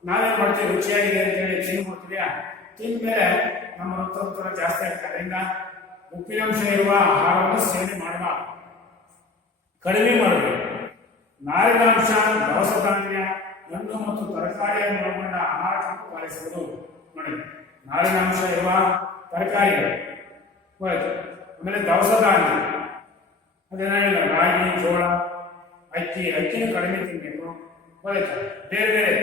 ನಾವೇನ್ ಮಾಡ್ತೀವಿ, ರುಚಿಯಾಗಿದೆ ಅಂತೇಳಿ ತಿನ್ಬಿಡ್ತೀವಿ. ತಿಂದ್ಮೇಲೆ ನಮ್ಮ ರಕ್ತದೊತ್ತಡ ಜಾಸ್ತಿ ಆಗ್ತದೆ. ಅದರಿಂದ ಉಪ್ಪಿನಾಂಶ ಇರುವ ಆಹಾರವನ್ನು ಸೇವನೆ ಮಾಡಬಾರದು, ಕಡಿಮೆ ಮಾಡಬೇಕು. ನಾರಿನಾಂಶ, ದವಸ ಧಾನ್ಯ, ಹಣ್ಣು ಮತ್ತು ತರಕಾರಿಯನ್ನು ಒಳಗೊಂಡ ಆಹಾರವನ್ನು ಪಾಲಿಸುವುದು. ನೋಡಿ, ನಾರಿನಾಂಶ ಇರುವ ತರಕಾರಿಗಳು, ಆಮೇಲೆ ದವಸ ಧಾನ್ಯ, ಅದೇನಿಲ್ಲ, ರಾಗಿ, ಜೋಳ, ಅಕ್ಕಿನೂ ಕಡಿಮೆ ತಿನ್ನಬೇಕು. ಬೇರೆ ಬೇರೆ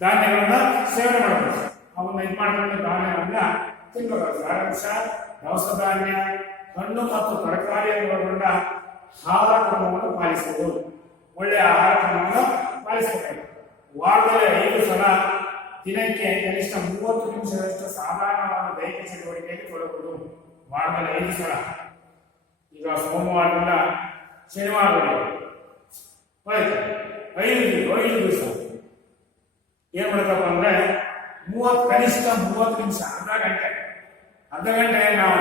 ಧಾನ್ಯಗಳನ್ನ ಸೇವನೆ ಮಾಡಬೇಕು. ಅವನ್ನ ಮಾಡ್ಕೊಂಡು ಧಾನ್ಯವನ್ನ ತಿನ್ಬೇಕು. ನಾರಿನಾಂಶ, ದವಸ ಧಾನ್ಯ, ಹಣ್ಣು ಮತ್ತು ತರಕಾರಿಯನ್ನು ಒಳಗೊಂಡ ಆಹಾರ ಕ್ರಮವನ್ನು ಪಾಲಿಸುವುದು. ಒಳ್ಳೆಯ ಆಹಾರ ಕ್ರಮವನ್ನು ಪಾಲಿಸಬೇಕು. ವಾರದಲ್ಲಿ 5 ಸಲ ದಿನಕ್ಕೆ ಕನಿಷ್ಠ 30 ನಿಮಿಷದಷ್ಟು ಸಾಧಾರಣವಾದ ದೈಹಿಕ ಚಟುವಟಿಕೆಯಲ್ಲಿ ತೊಡಗುವುದು. ವಾರದಲ್ಲಿ 5 ಸಲ. ಈಗ ಸೋಮವಾರದಿಂದ ಶನಿವಾರವರೆಗೆ 5 ದಿವಸ ಏನ್ ಮಾಡಬೇಕಪ್ಪ ಅಂದ್ರೆ ಕನಿಷ್ಠ 30 ನಿಮಿಷ, ಅರ್ಧ ಗಂಟೆ ನಾವು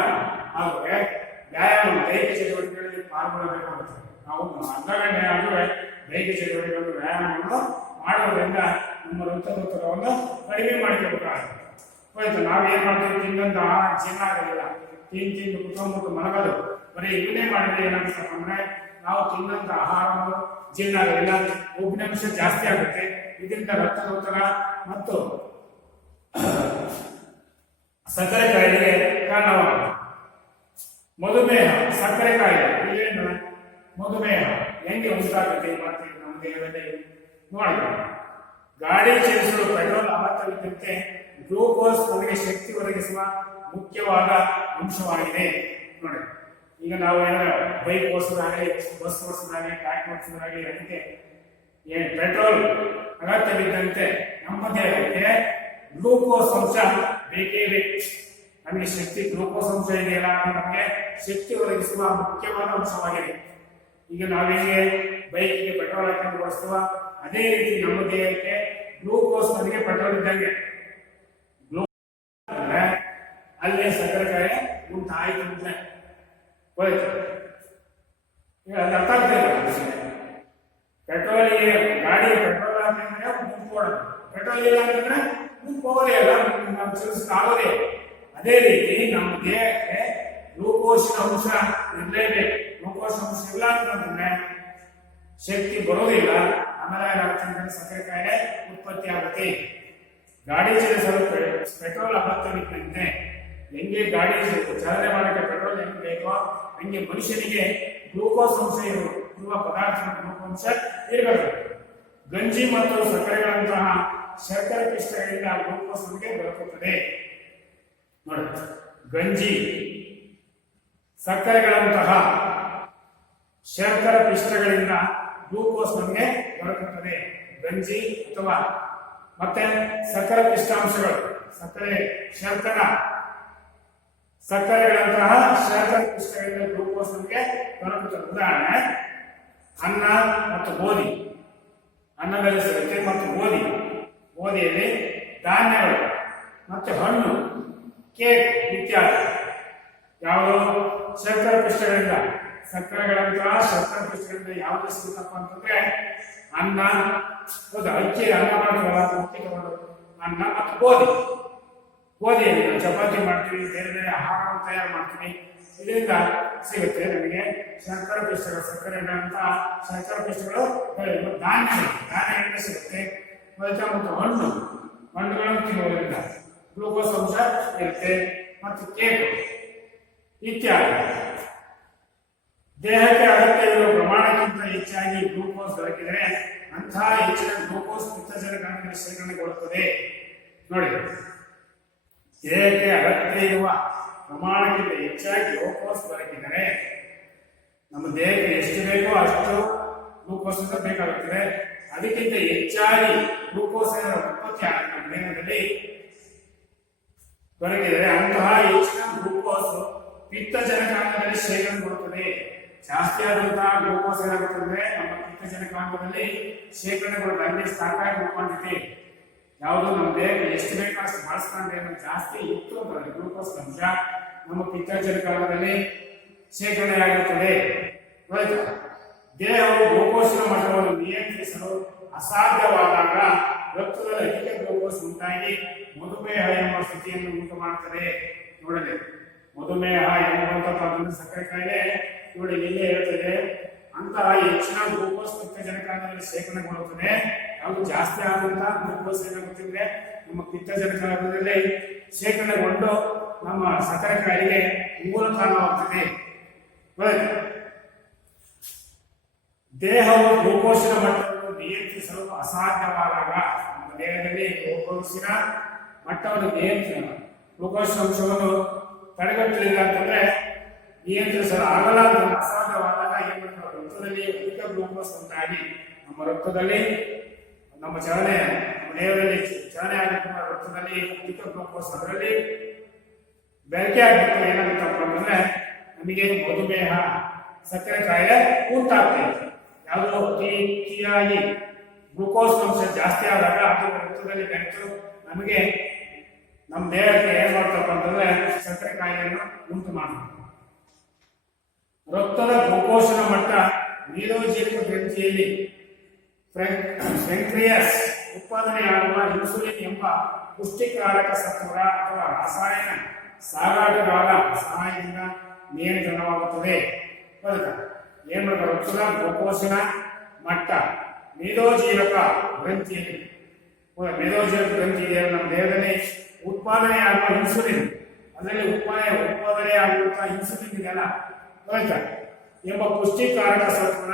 ಆದ್ರೆ ವ್ಯಾಯಾಮ ದೈಹಿಕ ಚಟುವಟಿಕೆಗಳಲ್ಲಿ ಪಾಲ್ಗೊಳ್ಳಬೇಕಾಗುತ್ತೆ. ನಾವು ಅರ್ಧ ಗಂಟೆ ಆದ್ರೆ ದೈಹಿಕ ಚಟುವಟಿಕೆಗಳು ವ್ಯಾಯಾಮವನ್ನು ಮಾಡೋದ್ರಿಂದ ನಮ್ಮ ರಕ್ತದೊತ್ತಡವನ್ನು ಕಡಿಮೆ ಮಾಡಿಕೊಳ್ಳಬೇಕಾಗುತ್ತೆ. ಹೋಯ್ತು, ನಾವೇನ್ ಮಾಡ್ತೀವಿ, ತಿಂದಂತ ಆಹಾರ ಜೀರ್ಣ ಆಗೋದಿಲ್ಲ. ತಿಂದು ಕುತ್ಕೊಂಡ್ಬಿಟ್ಟು ಮಲಗೋದು, ಬರೀ ಇವನ್ನೇ ಮಾಡಿದ್ರೆ ಏನಾಗ್ತಪ್ಪ ಅಂದ್ರೆ ನಾವು ತಿಂದಂತ ಆಹಾರವನ್ನು ಜೀರ್ಣ ಆಗೋದಿಲ್ಲ, ಉಪ್ಪಿನಾಂಶ ಜಾಸ್ತಿ ಆಗುತ್ತೆ. ಇದರಿಂದ ರಕ್ತದೊತ್ತಡ ಮತ್ತು ಸಕ್ಕರೆ ಕಾಯಿಲೆಗೆ ಕಾರಣವಾಗುತ್ತೆ. ಮಧುಮೇಹ, ಸಕ್ಕರೆ ಕಾಯಿಲೆ, ಇಲ್ಲೇನು ಮಧುಮೇಹ ಹೆಂಗೆ ಉಂಟಾಗುತ್ತೆ ಮಾಡ್ತೀವಿ ನಮ್ಮ ದೇಹದಲ್ಲಿ ನೋಡಿ. ಗಾಡಿ ಚಲಿಸಲು ಪೆಟ್ರೋಲ್ ಅಗತ್ಯವಿದ್ದಂತೆ ಗ್ಲೂಕೋಸ್ ನಮಗೆ ಶಕ್ತಿ ಒದಗಿಸುವ ಮುಖ್ಯವಾದ ಅಂಶವಾಗಿದೆ. ನೋಡಿ, ಈಗ ನಾವು ಏನಾರ ಬೈಕ್ ಓಡಿಸೋದಾಗಲಿ, ಬಸ್ ಓಡಿಸೋದಾಗಲಿ, ಟ್ರ್ಯಾಕ್ಟರ್ ಓಡಿಸೋದಾಗಲಿ, ಅದಕ್ಕೆ ಪೆಟ್ರೋಲ್ ಅಗತ್ಯವಿದ್ದಂತೆ ನಮ್ಮ ದೇಹಕ್ಕೆ ಗ್ಲೂಕೋಸ್ ಅಂಶ ಬೇಕೇ ಬೇಕು. ನಮಗೆ ಶಕ್ತಿ, ಗ್ಲೂಕೋಸ್ ಅಂಶ ಇದೆಯಲ್ಲ, ನಮಗೆ ಶಕ್ತಿ ಒದಗಿಸುವ ಮುಖ್ಯವಾದ ಅಂಶವಾಗಿದೆ. ಈಗ ನಾವೇಗೆ ಬೈಕ್ಗೆ ಪೆಟ್ರೋಲ್ ಹಾಕೊಂಡು ಓಡಿಸ್ತೇವ, ಅದೇ ರೀತಿ ನಮ್ಮ ದೇಹಕ್ಕೆ ಗ್ಲೂಕೋಸ್ ನಮಗೆ ಪೆಟ್ರೋಲ್ ಇದ್ದಂಗೆ. ಅಲ್ಲೇ ಸಕ್ಕರೆ ಕಾಯಿಲೆ ಉಂಟಾಯ್ತು ಅಂದ್ರೆ ಹೋಯ್ತು. ಅದು ಅರ್ಥ ಆಗ್ತದೆ. ಪೆಟ್ರೋಲಿಗೆ ಗಾಡಿ ಪೆಟ್ರೋಲ್ ಹಾಕಿದ್ರೆ ಮುಂದ್ಕೋಡೋದು, ಪೆಟ್ರೋಲ್ ಇಲ್ಲ ಅಂತಂದ್ರೆ ಮುಂದ್ಕೋಗೋದೇ ಅಲ್ಲ, ನಾವು ಚಲಿಸೋದೇ. ಅದೇ ರೀತಿ ನಮ್ಮ ದೇಹಕ್ಕೆ ಗ್ಲೂಕೋಸಿನ ಅಂಶ ಇರಲೇಬೇಕು. ಗ್ಲೂಕೋಸ್ ಅಂಶ ಇಲ್ಲ ಅಂತಂದ್ರೆ ಶಕ್ತಿ ಬರೋದಿಲ್ಲ. ಆಮೇಲೆ ಏನಾಗುತ್ತೆ, ಸಕ್ಕರೆ ಕಾಯಿಲೆ ಉತ್ಪತ್ತಿ ಆಗುತ್ತೆ. ಗಾಡಿ ಚಲಿಸಲು ಪೆಟ್ರೋಲ್ ಅಗತ್ಯವಿದ್ದಂತೆ ಹೆಂಗೆ ಗಾಡಿ ಚಾಲನೆ ಮಾಡಕ್ಕೆ ಪೆಟ್ರೋಲ್ ಹೆಂಗೆ ಬೇಕೋ ಹಂಗೆ ಮನುಷ್ಯನಿಗೆ ಗ್ಲೂಕೋಸ್ ಅಂಶ ಇರುವ ಪದಾರ್ಥ ಗ್ಲೂಕೋಸ್ ಇರಬೇಕು. ಗಂಜಿ ಮತ್ತು ಸಕ್ಕರೆಗಳಂತಹ ಶರ್ಕರೆ ಪಿಷ್ಟಗಳಿಂದ ಗ್ಲೂಕೋಸ್ ನಮಗೆ ದೊರಕುತ್ತದೆ. ನೋಡಿ, ಗಂಜಿ, ಸಕ್ಕರೆಗಳಂತಹ ಶರ್ಕರ ಪಿಷ್ಟಗಳಿಂದ ಗ್ಲೂಕೋಸ್ ನಮಗೆ ದೊರಕುತ್ತದೆ. ಗಂಜಿ ಅಥವಾ ಮತ್ತೆ ಸಕ್ಕರೆ ಪಿಷ್ಟಾಂಶಗಳು, ಸಕ್ಕರೆಗಳಂತಹ ಶರ್ಕರ ಪಿಷ್ಟಗಳಿಂದ ಗ್ಲೂಕೋಸ್ ನಮಗೆ ದೊರಕುತ್ತದೆ. ಉದಾಹರಣೆ, ಅನ್ನ ಮತ್ತು ಗೋಧಿ, ಅನ್ನದಲ್ಲಿ ಸಿಗುತ್ತೆ, ಮತ್ತು ಗೋಧಿಯಲ್ಲಿ ಧಾನ್ಯಗಳು ಮತ್ತು ಹಣ್ಣು, ಕೇಕ್ ಇತ್ಯಾದಿ. ಯಾವುದು ಶರ್ಕರ ಪಿಷ್ಟಗಳಿಂದ, ಸಕ್ಕರೆಗಳಂತಹ ಶರ್ಕರ ಪಿಷ್ಟಗಳಿಂದ ಯಾವುದು ಸಿಗುತ್ತಪ್ಪ ಅಂತಂದ್ರೆ ಅನ್ನ, ಅಕ್ಕಿ, ಅನ್ನ ಮಾಡ್ತೀವಲ್ಲ, ಅಕ್ಕಿ ತಗೊಂಡು ಅನ್ನ ಮತ್ತು ಗೋಧಿಯಲ್ಲಿ ನಾವು ಚಪಾತಿ ಮಾಡ್ತೀವಿ, ಬೇರೆ ಬೇರೆ ಆಹಾರವನ್ನು ತಯಾರು ಮಾಡ್ತೀವಿ. ಇದರಿಂದ ಸಿಗುತ್ತೆ ನಮಗೆ ಶರ್ಕರ ಪಿಷ್ಟಗಳು. ಸಕ್ಕರೆಗಳಂತಹ ಶರ್ಕರ ಪಿಷ್ಟಗಳು ಧಾನ್ಯಗಳಿಂದ ಸಿಗುತ್ತೆ. ಮತ್ತು ಹಣ್ಣುಗಳನ್ನು ತಿನ್ನುವುದರಿಂದ ಗ್ಲೂಕೋಸ್ ಅಂಶ ಇರುತ್ತೆ, ಮತ್ತು ಕೇಕ್ ಇತ್ಯಾದಿ. ದೇಹಕ್ಕೆ ಅಗತ್ಯವಿರುವ ಪ್ರಮಾಣಕ್ಕಿಂತ ಹೆಚ್ಚಾಗಿ ಗ್ಲೂಕೋಸ್ ದೊರಕಿದರೆ ಅಂತಹ ಹೆಚ್ಚಿನ ಗ್ಲೂಕೋಸ್ ಪಿತ್ತಜನಕಗಳಿಗೆ ಶೇಖರಣೆಗೊಳ್ಳುತ್ತದೆ. ನೋಡಿ, ದೇಹಕ್ಕೆ ಅಗತ್ಯ ಇರುವ ಪ್ರಮಾಣಕ್ಕಿಂತ ಹೆಚ್ಚಾಗಿ ಗ್ಲೂಕೋಸ್ ದೊರಕಿದರೆ ನಮ್ಮ ದೇಹಕ್ಕೆ ಎಷ್ಟು ಬೇಕೋ ಅಷ್ಟು ಗ್ಲೂಕೋಸ್ ಬೇಕಾಗುತ್ತದೆ. ಅದಕ್ಕಿಂತ ಹೆಚ್ಚಾಗಿ ಗ್ಲೂಕೋಸ್ ಉತ್ಪತ್ತಿ ನಮ್ಮ ದೇಹದಲ್ಲಿ ದೊರಕಿದರೆ ಅಂತಹ ಹೆಚ್ಚಿನ ಗ್ಲೂಕೋಸ್ ಪಿತ್ತಜನಕಾಂಗದಲ್ಲಿ ಶೇಖರಣೆಗೊಳ್ಳುತ್ತದೆ. ಜಾಸ್ತಿ ಆದಂತಹ ಗ್ಲೂಕೋಸ್ ಏನಾಗುತ್ತದೆ ನಮ್ಮ ಪಿತ್ತಜನಕಾಂಗದಲ್ಲಿ ಶೇಖರಣೆಗೊಳ್ಳುತ್ತದೆ. ಅಲ್ಲಿ ಸಾಕಾಗಿ ಉಳ್ಕೊಂಡಿದೆ ಯಾವುದು ನಮ್ಮ ದೇಹಕ್ಕೆ ಎಷ್ಟು ಬೇಕೋ ಅಷ್ಟು ಬಳಸ್ಕೊಂಡ್ರೆ ಜಾಸ್ತಿ ಇತ್ತು ಅಂತಂದ್ರೆ ಗ್ಲೂಕೋಸ್ ಅಂಶ ನಮ್ಮ ಪಿತ್ತಜನಕಾಂಗದಲ್ಲಿ ಶೇಖರಣೆಯಾಗುತ್ತದೆ. ದೇಹವು ಗ್ಲೂಕೋಸಿನ ಮಟ್ಟವನ್ನು ನಿಯಂತ್ರಿಸಲು ಅಸಾಧ್ಯವಾದಾಗ ರಕ್ತದಲ್ಲಿ ಅಧಿಕ ಗ್ಲೂಕೋಸ್ ಉಂಟಾಗಿ ಮಧುಮೇಹ ಎಂಬ ಸ್ಥಿತಿಯನ್ನು ಉಂಟು ಮಾಡುತ್ತದೆ. ನೋಡಲಿ, ಮಧುಮೇಹ ಎಂಬಂತ ಸಕ್ಕರೆ ಕಾಯಿಲೆ ನೋಡಿ ಇಲ್ಲೇ ಹೇಳ್ತದೆ. ಅಂತಹ ಹೆಚ್ಚಿನ ಗ್ಲೂಕೋಸ್ ಪಿತ್ತಜನಕಾಂಗದಲ್ಲಿ ಶೇಖರಣೆಗೊಳ್ಳುತ್ತದೆ. ಯಾವುದು ಜಾಸ್ತಿ ಆದಂತಹ ಗ್ಲೂಕೋಸ್ ಏನಾಗುತ್ತಿದ್ರೆ ನಮ್ಮ ಪಿತ್ತಜನಕಾಂಗದಲ್ಲಿ ಶೇಖರಣೆಗೊಂಡು ನಮ್ಮ ಸಕ್ಕರೆ ಕಾಯಿಲೆಗೆ ಮೂಲ ಕಾರಣವಾಗುತ್ತದೆ. ದೇಹವು ಗ್ಲೂಕೋಸಿನ ಮಟ್ಟವನ್ನು ನಿಯಂತ್ರಿಸಲು ಅಸಾಧ್ಯವಾದಾಗ ನಮ್ಮ ದೇಹದಲ್ಲಿ ಗ್ಲೂಕೋಸಿನ ಮಟ್ಟವನ್ನು ಗ್ಲೂಕೋಸ್ ಅಂಶವನ್ನು ತಡೆಗಟ್ಟಲಿಲ್ಲ ಅಂತಂದ್ರೆ ನಿಯಂತ್ರಿಸಲು ಆಗಲಾದ ಅಸಾಧ್ಯವಾದಾಗ ಏನ್ ಮಾಡ್ತಾರೆ, ರಕ್ತದಲ್ಲಿ ಅಧಿಕ ಗ್ಲೂಕೋಸ್ ಉಂಟಾಗಿ ನಮ್ಮ ರಕ್ತದಲ್ಲಿ ನಮ್ಮ ಚಲನೆ ನಮ್ಮ ದೇಹದಲ್ಲಿ ಚಲನೆ ಆಗುತ್ತ ರಕ್ತದಲ್ಲಿ ಅಧಿಕ ಗ್ಲೂಕೋಸ್ ಅದರಲ್ಲಿ ಬೆರಕೆ ಆಗ್ಬಿಟ್ಟು ಏನಾಗುತ್ತಪ್ಪ ಅಂತಂದ್ರೆ ನಮಗೆ ಮಧುಮೇಹ ಸಕ್ಕರೆ ಕಾಯಿಲೆ ಉಂಟಾಗ್ತದೆ. ಯಾವುದೋ ಅತಿಯಾಗಿ ಗ್ಲೂಕೋಸ್ ಅಂಶ ಜಾಸ್ತಿ ಆದಾಗ ಅದು ರಕ್ತದಲ್ಲಿ ಬೆರೆತು ನಮಗೆ ನಮ್ಮ ದೇಹಕ್ಕೆ ಏನ್ ಮಾಡ್ತಪ್ಪ ಅಂತಂದ್ರೆ ಸಕ್ಕರೆ ಕಾಯಿಲೆಯನ್ನು ಉಂಟು ಮಾಡುತ್ತೆ. ರಕ್ತದ ಗ್ಲೂಕೋಸಿನ ಮಟ್ಟ ಮೇದೋಜೀರಕ ಗ್ರಂಥಿಯಲ್ಲಿ ಪ್ಯಾಂಕ್ರಿಯಾಸ್ ಉತ್ಪಾದನೆಯಾಗುವ ಇನ್ಸುಲಿನ್ ಎಂಬ ಪುಷ್ಟಿಕಾರಕ ಸತ್ವರ ಅಥವಾ ರಾಸಾಯನ ಸಾಗಾಟಗಾರ ಸಹಾಯದಿಂದ ನಿಯಂತ್ರಣವಾಗುತ್ತದೆ. ಏನ್ ಮಾಡ್ತಾರೆ, ರಕ್ತದ ಗ್ಲೂಕೋಸಿನ ಮಟ್ಟ ಮೇದೋಜೀರಕ ಗ್ರಂಥಿಯಲ್ಲಿ ನಮ್ಮ ದೇಹದಲ್ಲಿ ಉತ್ಪಾದನೆಯಾಗುವ ಇನ್ಸುಲಿನ್ ಅದರಲ್ಲಿ ಉತ್ಪಾದನೆಯಾಗುವಂತಹ ಇನ್ಸುಲಿನ್ ಇದೆಲ್ಲ ಎಂಬ ಪುಷ್ಟಿಕಾರಕ ಸತ್ವದ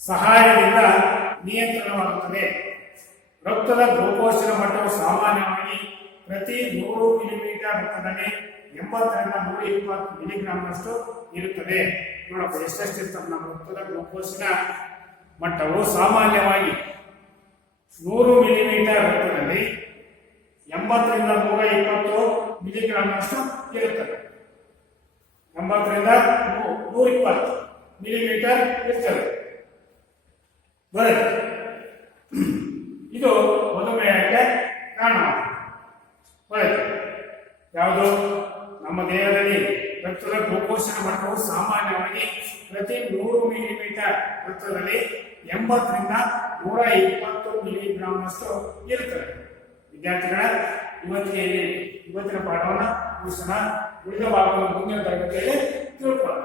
ಸಹಾಯದಿಂದ ನಿಯಂತ್ರಣವಾಗುತ್ತದೆ. ರಕ್ತದ ಗ್ಲೂಕೋಸಿನ ಮಟ್ಟವು ಸಾಮಾನ್ಯವಾಗಿ ಪ್ರತಿ 100 ಮಿಲಿಮೀಟರ್ ರಕ್ತದಲ್ಲಿ 80 ರಿಂದ 120 ಮಿಲಿಗ್ರಾಂನಷ್ಟು ಇರುತ್ತದೆ. ನೋಡಪ್ಪ ಎಷ್ಟೆಷ್ಟು ಇರ್ತದೆ ನಮ್ಮ ರಕ್ತದ ಗ್ಲೂಕೋಸಿನ ಮಟ್ಟವು ಸಾಮಾನ್ಯವಾಗಿ 100 ಮಿಲಿಮೀಟರ್ ರಕ್ತದಲ್ಲಿ 80 ರಿಂದ 120 ಮಿಲಿಗ್ರಾಂನಷ್ಟು ಇರುತ್ತದೆ. 80 ರಿಂದ 120 ಮಿಲಿಮೀಟರ್ ಇರ್ತದೆ. ಇದು ಮಧುಮೇಹಕ್ಕೆ ಕಾರಣವಾಗುತ್ತದೆ. ಯಾವುದು ನಮ್ಮ ದೇಹದಲ್ಲಿ ರಕ್ತದ ಗ್ಲೂಕೋಸಿನ ಮಟ್ಟವು ಸಾಮಾನ್ಯವಾಗಿ ಪ್ರತಿ 100 ಮಿಲಿಮೀಟರ್ ರಕ್ತದಲ್ಲಿ 80 ರಿಂದ 120 ಮಿಲಿಗ್ರಾಂನಷ್ಟು ಇರುತ್ತದೆ. ವಿದ್ಯಾರ್ಥಿಗಳ ಇವತ್ತಿನ ಪಾಠವನ್ನು ಮುಗಿಸೋಣ. ಉಳಿದ ಭಾಗವನ್ನು ಮುಂದಿನ ತರಗತಿಯಲ್ಲಿ ತಿಳ್ಕೊಳ್ಳೋಣ.